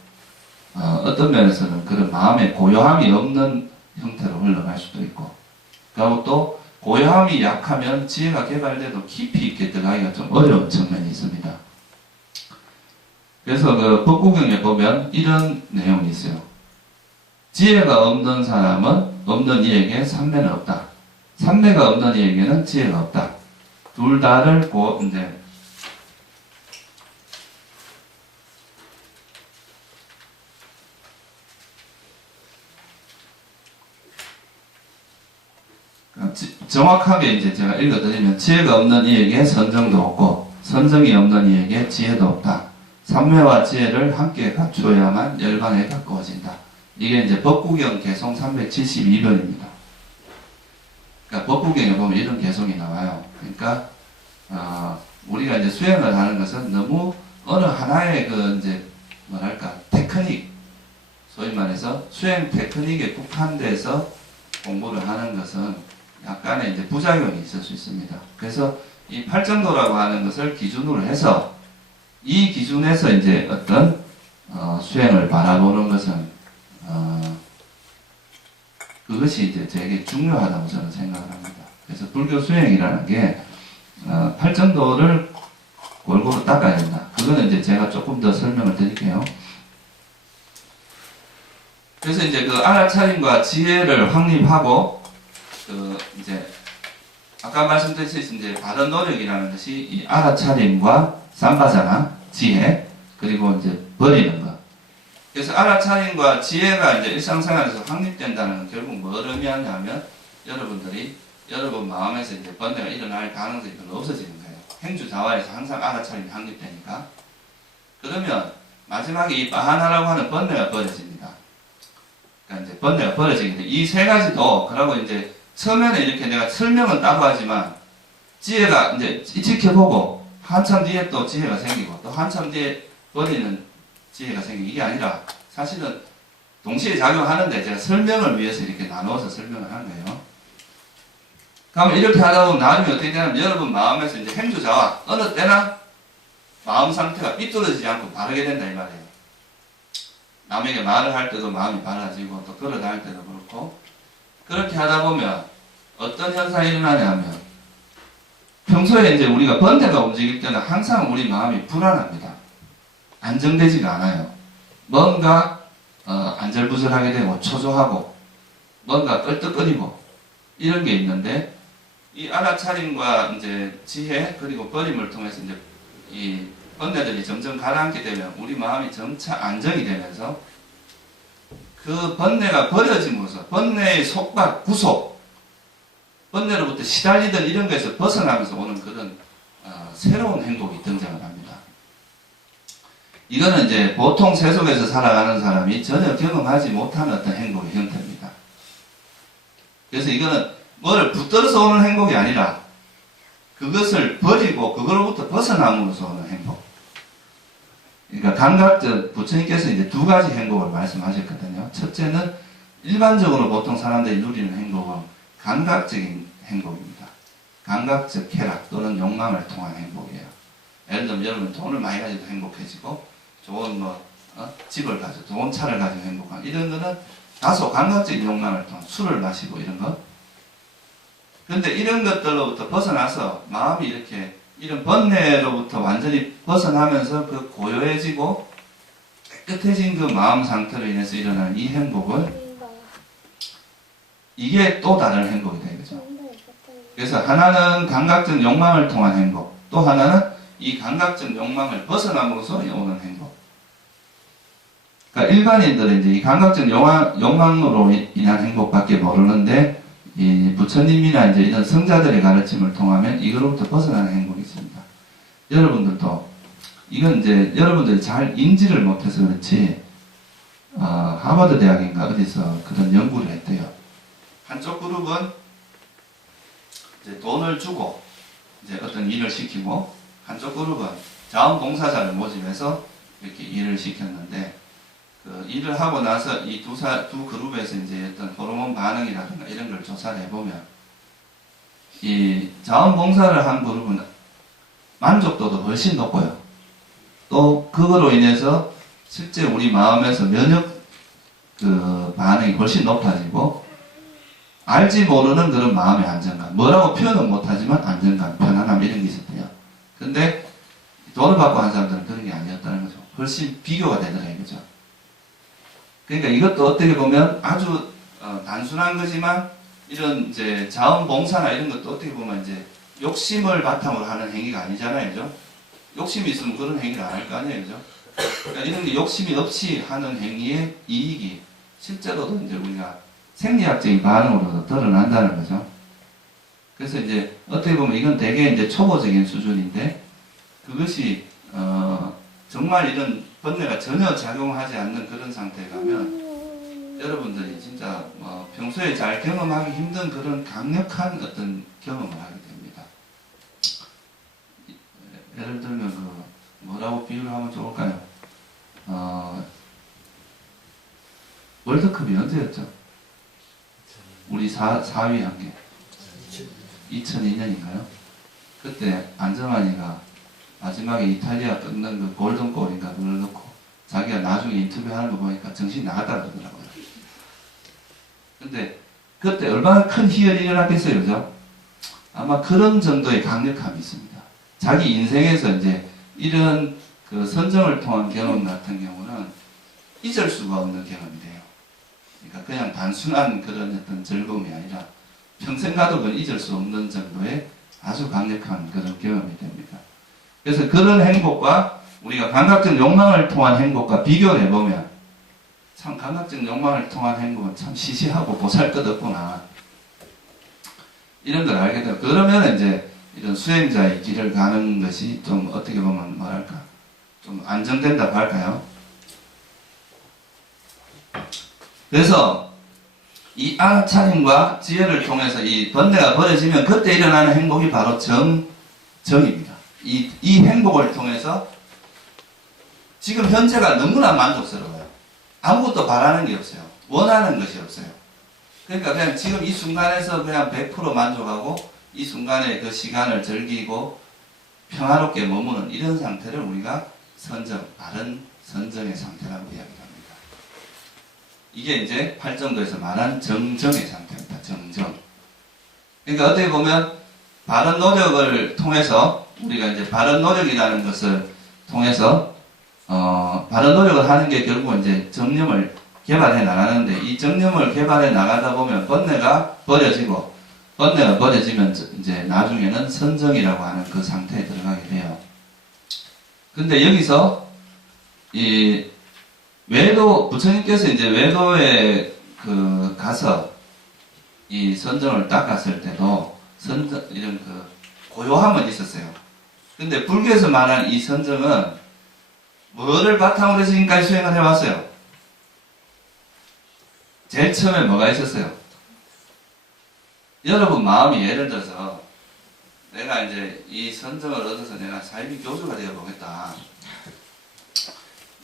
어떤 면에서는 그런 마음의 고요함이 없는 형태로 흘러갈 수도 있고, 그리고 또 고요함이 약하면 지혜가 개발돼도 깊이 있게 들어가기가 좀 어려운 측면이 있습니다. 그래서 그 법구경에 보면 이런 내용이 있어요. 지혜가 없는 사람은 없는 이에게 삼매는 없다. 삼매가 없는 이에게는 지혜가 없다. 둘 다를 이제 정확하게 이제 제가 읽어드리면 지혜가 없는 이에게 선정도 없고 선정이 없는 이에게 지혜도 없다. 삼매와 지혜를 함께 갖추어야만 열반에 가까워진다. 이게 이제 법구경 개송 372번입니다. 그러니까 법구경에 보면 이런 개송이 나와요. 그러니까 우리가 이제 수행을 하는 것은 너무 어느 하나의 그 이제 뭐랄까 테크닉, 소위 말해서 수행 테크닉에 국한돼서 공부를 하는 것은 약간의 이제 부작용이 있을 수 있습니다. 그래서 이 팔정도라고 하는 것을 기준으로 해서 이 기준에서 이제 어떤 수행을 바라보는 것은 그것이 이제 되게 중요하다고 저는 생각을 합니다. 그래서 불교 수행이라는 게 팔정도를 골고루 닦아야 된다. 그거는 이제 제가 조금 더 설명을 드릴게요. 그래서 이제 그 알아차림과 지혜를 확립하고 이제 아까 말씀드렸듯이 이제 바른 노력이라는 것이 이 알아차림과 삼바자나 지혜 그리고 이제 버리는 것. 그래서 알아차림과 지혜가 이제 일상생활에서 확립된다는 건 결국 뭐를 의미하냐면 여러분들이 여러분 마음에서 이제 번뇌가 일어날 가능성이 별로 없어지는 거예요. 행주자화에서 항상 알아차림이 확립되니까. 그러면 마지막에 이 바하나라고 하는 번뇌가 버려집니다. 그러니까 이제 번뇌가 버려지게 돼. 이 세 가지도 그러고 이제 처음에는 이렇게 내가 설명은 따로 하지만 지혜가 이제 지켜보고 한참 뒤에 또 지혜가 생기고 또 한참 뒤에 버리는 지혜가 생기고 이게 아니라 사실은 동시에 작용하는데 제가 설명을 위해서 이렇게 나누어서 설명을 하는 거예요. 그러면 이렇게 하다 보면 나중에 어떻게 되냐면 여러분 마음에서 이제 행주자와 어느 때나 마음 상태가 삐뚤어지지 않고 바르게 된다 이 말이에요. 남에게 말을 할 때도 마음이 바라지고 또 걸어다 할 때도 그렇고 그렇게 하다 보면 어떤 현상이 일어나냐면 평소에 이제 우리가 번뇌가 움직일 때는 항상 우리 마음이 불안합니다. 안정되지가 않아요. 뭔가 안절부절하게 되고 초조하고 뭔가 끌떡거리고 이런 게 있는데 이 알아차림과 이제 지혜 그리고 버림을 통해서 이제 이 번뇌들이 점점 가라앉게 되면 우리 마음이 점차 안정이 되면서 그 번뇌가 버려짐으로써 번뇌의 속박, 구속, 번뇌로부터 시달리던 이런 것에서 벗어나면서 오는 그런 새로운 행복이 등장을 합니다. 이거는 이제 보통 세속에서 살아가는 사람이 전혀 경험하지 못하는 어떤 행복의 형태입니다. 그래서 이거는 뭐를 붙들어서 오는 행복이 아니라 그것을 버리고 그걸로부터 벗어남으로써 오는 행복. 그러니까 감각적 부처님께서 이제 두 가지 행복을 말씀하셨거든요. 첫째는 일반적으로 보통 사람들이 누리는 행복은 감각적인 행복입니다. 감각적 쾌락 또는 욕망을 통한 행복이에요. 예를 들면 여러분 돈을 많이 가지고 행복해지고 좋은 집을 가지고 좋은 차를 가지고 행복한 이런 거는 다소 감각적인 욕망을 통한 술을 마시고 이런 것. 그런데 이런 것들로부터 벗어나서 마음이 이렇게 이런 번뇌로부터 완전히 벗어나면서 그 고요해지고 깨끗해진 그 마음 상태로 인해서 일어나는 이 행복은 이게 또 다른 행복이 되는 거죠. 그래서 하나는 감각적 욕망을 통한 행복, 또 하나는 이 감각적 욕망을 벗어남으로써 오는 행복. 그러니까 일반인들은 이제 이 감각적 욕망으로 인한 행복밖에 모르는데 이 부처님이나 이제 이런 성자들의 가르침을 통하면 이거로부터 벗어나는 행복이 있습니다. 여러분들도 이건 이제 여러분들이 잘 인지를 못해서 그렇지 하버드 대학인가 어디서 그런 연구를 했대요. 한쪽 그룹은 이제 돈을 주고 이제 어떤 일을 시키고 한쪽 그룹은 자원봉사자를 모집해서 이렇게 일을 시켰는데 그 일을 하고 나서 이 두 그룹에서 이제 어떤 호르몬 반응이라든가 이런 걸 조사를 해보면 이 자원봉사를 한 그룹은 만족도도 훨씬 높고요. 또 그거로 인해서 실제 우리 마음에서 면역 그 반응이 훨씬 높아지고 알지 모르는 그런 마음의 안정감, 뭐라고 표현은 못하지만 안정감, 편안함 이런 게 있었대요. 근데 돈을 받고 한 사람들은 그런 게 아니었다는 거죠. 훨씬 비교가 되더라 이거죠. 그러니까 이것도 어떻게 보면 아주 단순한 거지만 이런 이제 자원봉사나 이런 것도 어떻게 보면 이제 욕심을 바탕으로 하는 행위가 아니잖아요, 그죠? 욕심이 있으면 그런 행위를 안 할 거 아니에요, 그죠? 그러니까 이런 게 욕심이 없이 하는 행위의 이익이 실제로도 이제 우리가 생리학적인 반응으로도 드러난다는 거죠. 그래서 이제 어떻게 보면 이건 되게 이제 초보적인 수준인데 그것이 정말 이런 번뇌가 전혀 작용하지 않는 그런 상태에 가면 여러분들이 진짜 평소에 잘 경험하기 힘든 그런 강력한 어떤 경험을 하게 됩니다. 예를 들면 뭐라고 비유를 하면 좋을까요? 월드컵이 언제였죠? 우리 4위 한 게 2002년인가요? 그때 안정환이가 마지막에 이탈리아 끊는 그 골든골인가 그걸 넣고 자기가 나중에 인터뷰하는 거 보니까 정신이 나갔다 그러더라고요. 근데 그때 얼마나 큰 희열이 일어났겠어요, 그죠? 아마 그런 정도의 강력함이 있습니다. 자기 인생에서 이제 이런 그 선정을 통한 경험 같은 경우는 잊을 수가 없는 경험이 돼요. 그러니까 그냥 단순한 그런 어떤 즐거움이 아니라 평생 가도 그건 잊을 수 없는 정도의 아주 강력한 그런 경험이 됩니다. 그래서 그런 행복과 우리가 감각적 욕망을 통한 행복과 비교를 해보면 참 감각적 욕망을 통한 행복은 참 시시하고 보잘것없구나. 이런 걸 알게 돼요. 그러면 이제 이런 수행자의 길을 가는 것이 좀 어떻게 보면 뭐랄까 좀 안정된다고 할까요? 그래서 이 알아차림과 지혜를 통해서 이 번뇌가 버려지면 그때 일어나는 행복이 바로 정입니다. 이 행복을 통해서 지금 현재가 너무나 만족스러워요. 아무것도 바라는 게 없어요. 원하는 것이 없어요. 그러니까 그냥 지금 이 순간에서 그냥 100% 만족하고 이 순간의 그 시간을 즐기고 평화롭게 머무는 이런 상태를 우리가 바른 선정의 상태라고 이야기합니다. 이게 이제 8정도에서 말한 정정의 상태입니다. 정정. 그러니까 어떻게 보면 바른 노력을 통해서 우리가 이제 바른 노력이라는 것을 통해서 바른 노력을 하는 게 결국은 이제 정념을 개발해 나가는데 이 정념을 개발해 나가다 보면 번뇌가 버려지고 번뇌가 버려지면 이제 나중에는 선정이라고 하는 그 상태에 들어가게 돼요. 근데 여기서 이 외도, 부처님께서 이제 외도에 가서 이 선정을 닦았을 때도 이런 고요함은 있었어요. 근데 불교에서 말한 이 선정은 뭐를 바탕으로 해서 지금까지 수행을 해왔어요? 제일 처음에 뭐가 있었어요? 여러분 마음이 예를 들어서 내가 이제 이 선정을 얻어서 내가 삶의 교주가 되어 보겠다.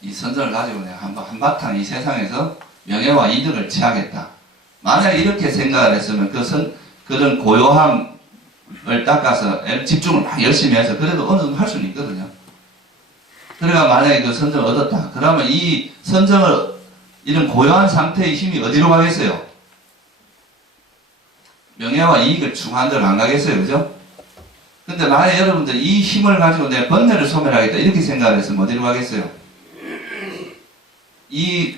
이 선정을 가지고 내가 한바탕 이 세상에서 명예와 이득을 취하겠다. 만약에 이렇게 생각을 했으면 그런 고요함을 닦아서 집중을 막 열심히 해서 그래도 어느 정도 할 수는 있거든요. 그러니까 만약에 그 선정을 얻었다. 그러면 이 선정을 이런 고요한 상태의 힘이 어디로 가겠어요? 명예와 이익을 추구하는 데로 안 가겠어요. 그죠? 근데 만약에 여러분들 이 힘을 가지고 내가 번뇌를 소멸하겠다. 이렇게 생각을 했으면 어디로 가겠어요? 이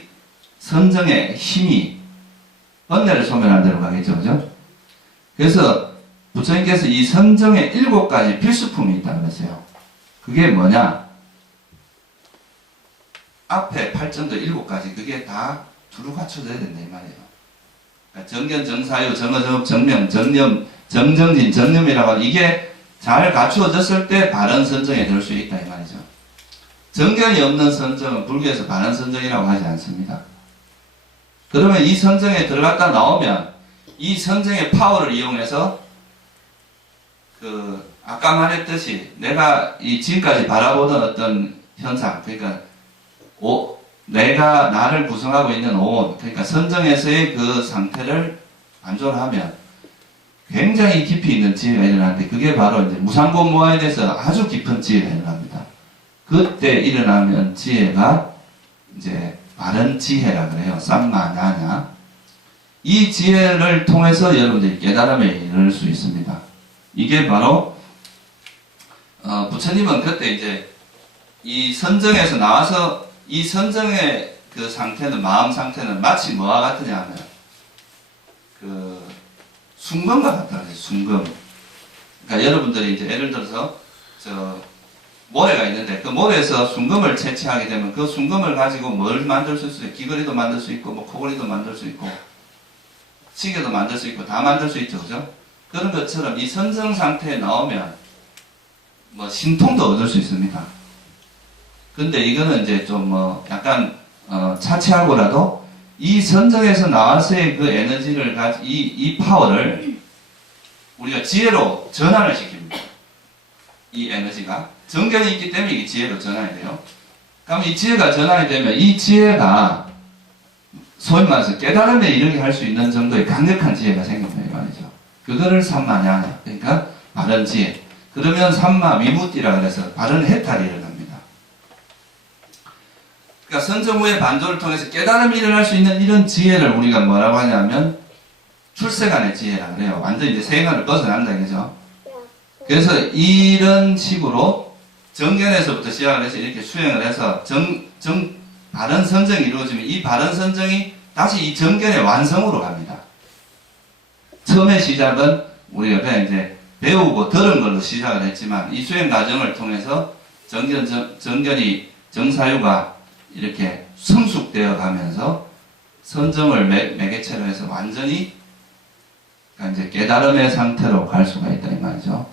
선정의 힘이 번뇌를 소멸하는 데로 가겠죠. 그죠? 그래서 부처님께서 이 선정의 7가지 필수품이 있다고 그랬어요. 그게 뭐냐? 앞에 8정도 7가지 그게 다 두루 갖춰져야 된다 이 말이에요. 그러니까 정견, 정사유, 정어, 정업, 정명, 정념, 정정진, 정념이라고 하는 이게 잘 갖추어졌을 때 바른 선정에 들 수 있다 이 말이죠. 정견이 없는 선정은 불교에서 바른 선정이라고 하지 않습니다. 그러면 이 선정에 들어갔다 나오면 이 선정의 파워를 이용해서 아까 말했듯이 내가 이 지금까지 바라보던 어떤 현상, 그러니까 내가 나를 구성하고 있는 온, 그러니까 선정에서의 그 상태를 안존하면 굉장히 깊이 있는 지혜가 일어나는데 그게 바로 이제 무상공무화에 대해서 아주 깊은 지혜가 일어납니다. 그때 일어나면 지혜가 이제 바른 지혜라 그래요. 쌈마냐냐. 이 지혜를 통해서 여러분들이 깨달음에 이를 수 있습니다. 이게 바로 부처님은 그때 이제 이 선정에서 나와서 이 선정의 그 상태는, 마음 상태는 마치 뭐와 같으냐 하면, 그, 순금과 같다 그래요, 순금. 그러니까 여러분들이 이제 예를 들어서, 모래가 있는데, 그 모래에서 순금을 채취하게 되면 그 순금을 가지고 뭘 만들 수 있어요? 귀걸이도 만들 수 있고, 뭐, 코걸이도 만들 수 있고, 시계도 만들 수 있고, 다 만들 수 있죠, 그죠? 그런 것처럼 이 선정 상태에 나오면, 뭐, 신통도 얻을 수 있습니다. 근데 이거는 이제 좀 약간, 차치하고라도 이 선정에서 나와서의 그 에너지를 이 파워를 우리가 지혜로 전환을 시킵니다. 이 에너지가. 정견이 있기 때문에 이게 지혜로 전환이 돼요. 그럼 이 지혜가 전환이 되면 이 지혜가 소위 말해서 깨달음에 이르게 할 수 있는 정도의 강력한 지혜가 생깁니다. 이 말이죠. 그거를 삼마냐. 그러니까 바른 지혜. 그러면 삼마 위무띠라 그래서 바른 해탈이 일어납니다. 그러니까 선정 후의 반조를 통해서 깨달음이 일어날 수 있는 이런 지혜를 우리가 뭐라고 하냐면 출세간의 지혜라 그래요. 완전히 이제 세간을 벗어난다 그죠. 그래서 이런 식으로 정견에서부터 시작을 해서 이렇게 수행을 해서 바른 선정이 이루어지면 이 바른 선정이 다시 이 정견의 완성으로 갑니다. 처음에 시작은 우리가 그냥 이제 배우고 들은 걸로 시작을 했지만 이 수행 과정을 통해서 정견이 정사유가 이렇게 성숙되어 가면서 선정을 매개체로 해서 완전히 그러니까 이제 깨달음의 상태로 갈 수가 있다 이 말이죠.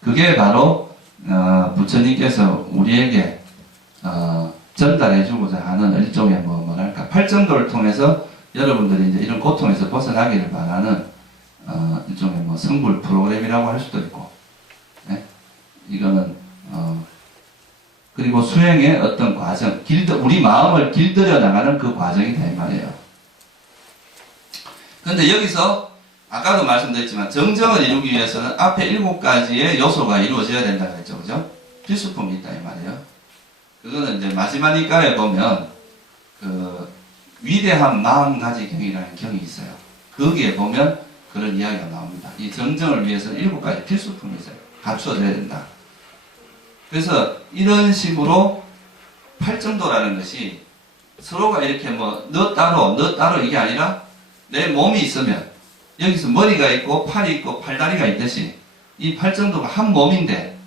그게 바로 부처님께서 우리에게 전달해주고자 하는 일종의 뭐랄까 팔정도를 통해서 여러분들이 이제 이런 고통에서 벗어나기를 바라는 일종의 성불 프로그램이라고 할 수도 있고, 네? 이거는 그리고 수행의 어떤 과정, 우리 마음을 길들여 나가는 그 과정이다 이 말이에요. 그런데 여기서 아까도 말씀드렸지만 정정을 이루기 위해서는 앞에 7가지의 요소가 이루어져야 된다고 했죠, 그죠? 필수품이 있다 이 말이에요. 그거는 이제 마지막 니까에 보면 그 위대한 마음가지경이라는 경이 있어요. 거기에 보면 그런 이야기가 나옵니다. 이 정정을 위해서는 7가지 필수품이 있어요. 갖추어져야 된다. 그래서 이런 식으로 팔정도라는 것이 서로가 이렇게 너 따로 이게 아니라 내 몸이 있으면 여기서 머리가 있고 팔이 있고 팔다리가 있듯이 이 팔정도가 한 몸인데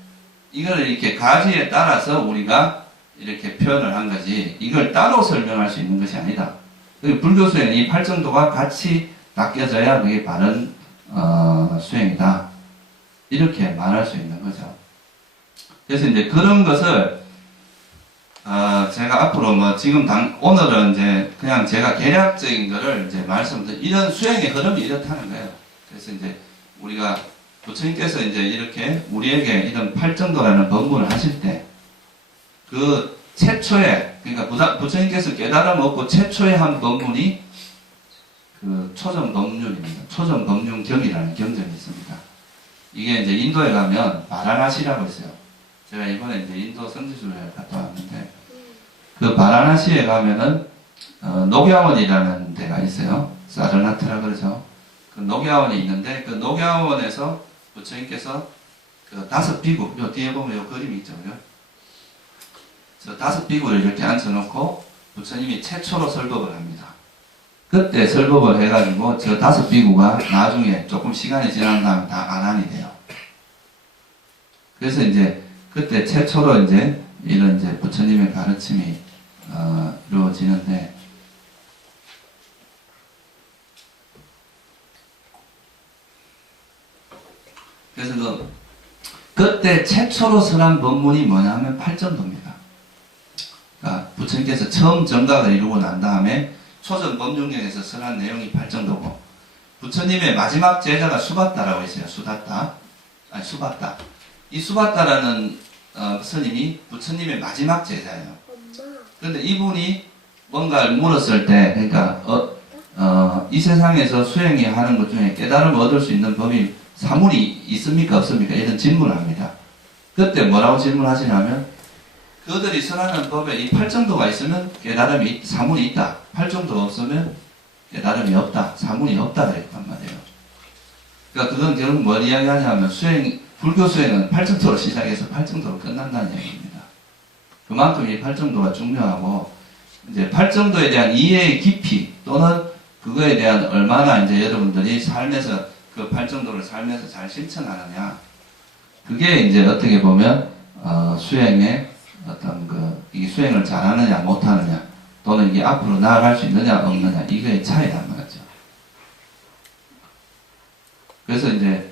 이걸 이렇게 가지에 따라서 우리가 이렇게 표현을 한 거지 이걸 따로 설명할 수 있는 것이 아니다. 불교 수행은 이 팔정도가 같이 닦여져야 그게 바른 수행이다. 이렇게 말할 수 있는 거죠. 그래서 이제 그런 것을 제가 앞으로 지금 오늘은 이제 그냥 제가 개략적인 거를 이제 이런 수행의 흐름이 이렇다는 거예요. 그래서 이제 우리가 부처님께서 이제 이렇게 우리에게 이런 팔정도라는 법문을 하실 때 그 최초에 그러니까 부처님께서 깨달음 얻고 최초에 한 법문이 그 초정법륜입니다. 초정법륜경이라는 경전이 있습니다. 이게 이제 인도에 가면 바라나시라고 있어요. 제가 이번에 이제 인도 성지순례를 갔다 왔는데 그 바라나시에 가면은 녹야원이라는 데가 있어요. 사르나트라 그러죠. 그 녹야원이 있는데 그 녹야원에서 부처님께서 그 5 비구, 요 뒤에 보면 요 그림이 있죠, 그죠? 저 5 비구를 이렇게 앉혀놓고 부처님이 최초로 설법을 합니다. 그때 설법을 해가지고 저 5 비구가 나중에 조금 시간이 지난 다음에 다 아난이 돼요. 그래서 이제 그때 최초로 이제 이런 이제 부처님의 가르침이 이루어지는데 그래서 그때 최초로 설한 법문이 뭐냐면 팔정도입니다. 그러니까 부처님께서 처음 정각을 이루고 난 다음에 초정법륜경에서 설한 내용이 팔정도고 부처님의 마지막 제자가 수바따라고 있어요. 수바따. 이 수바따라는 스님이 부처님의 마지막 제자예요. 그런데 이분이 뭔가를 물었을 때, 그러니까 이 세상에서 수행이 하는 것 중에 깨달음을 얻을 수 있는 법이 사물이 있습니까 없습니까? 이런 질문을 합니다. 그때 뭐라고 질문하시냐면 그들이 설하는 법에 이 팔정도가 있으면 깨달음이 사물이 있다. 팔정도가 없으면 깨달음이 없다. 사물이 없다. 그랬단 말이에요. 그러니까 그건 결국 뭘 이야기하냐면 불교 수행은 팔정도로 시작해서 팔정도로 끝난다는 얘기입니다. 그만큼 이 팔정도가 중요하고 이제 팔정도에 대한 이해의 깊이 또는 그거에 대한 얼마나 이제 여러분들이 삶에서 그 팔정도를 살면서 잘 실천하느냐, 그게 이제 어떻게 보면 수행의 어떤 이 수행을 잘하느냐 못하느냐 또는 이게 앞으로 나아갈 수 있느냐 없느냐 이거의 차이란 말이죠. 그래서 이제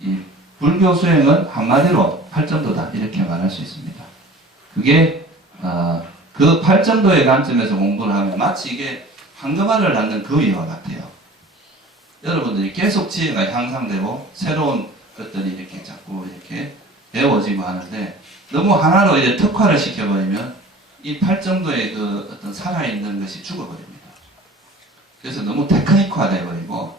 이 불교 수행은 한마디로 팔정도다 이렇게 말할 수 있습니다. 그게 그 팔정도의 관점에서 공부를 하면 마치 이게 황금알을 낳는 거위와 같아요. 여러분들이 계속 지혜가 향상되고 새로운 것들이 이렇게 자꾸 이렇게 배워지고 하는데 너무 하나로 이제 특화를 시켜버리면 이 팔정도의 그 어떤 살아있는 것이 죽어버립니다. 그래서 너무 테크닉화 되어버리고,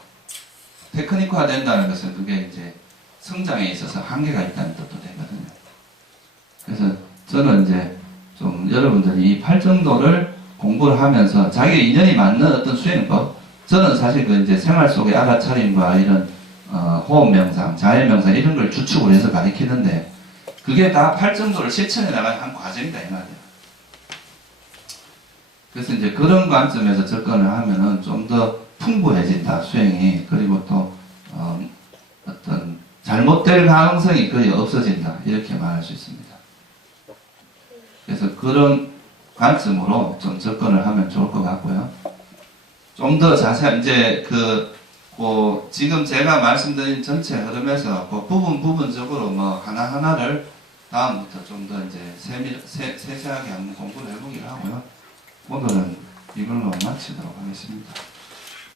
테크닉화 된다는 것은 그게 이제 성장에 있어서 한계가 있다는 뜻도 되거든요. 그래서 저는 이제 좀 여러분들이 이 팔정도를 공부를 하면서 자기 인연이 맞는 어떤 수행법, 저는 사실 그 이제 생활 속의 알아차림과 이런 호흡 명상, 자해 명상 이런 걸 주축으로 해서 가르치는데 그게 다 팔정도를 실천해 나가는 한 과정이다 이 말이에요. 그래서 이제 그런 관점에서 접근을 하면은 좀 더 풍부해진다 수행이. 그리고 또 어떤 잘못될 가능성이 거의 없어진다 이렇게 말할 수 있습니다. 그래서 그런 관점으로 좀 접근을 하면 좋을 것 같고요. 좀 더 자세한 이제 지금 제가 말씀드린 전체 흐름에서 부분적으로 뭐 하나하나를 다음부터 좀 더 이제 세세하게 한번 공부를 해보기로 하고요. 오늘은 이걸로 마치도록 하겠습니다.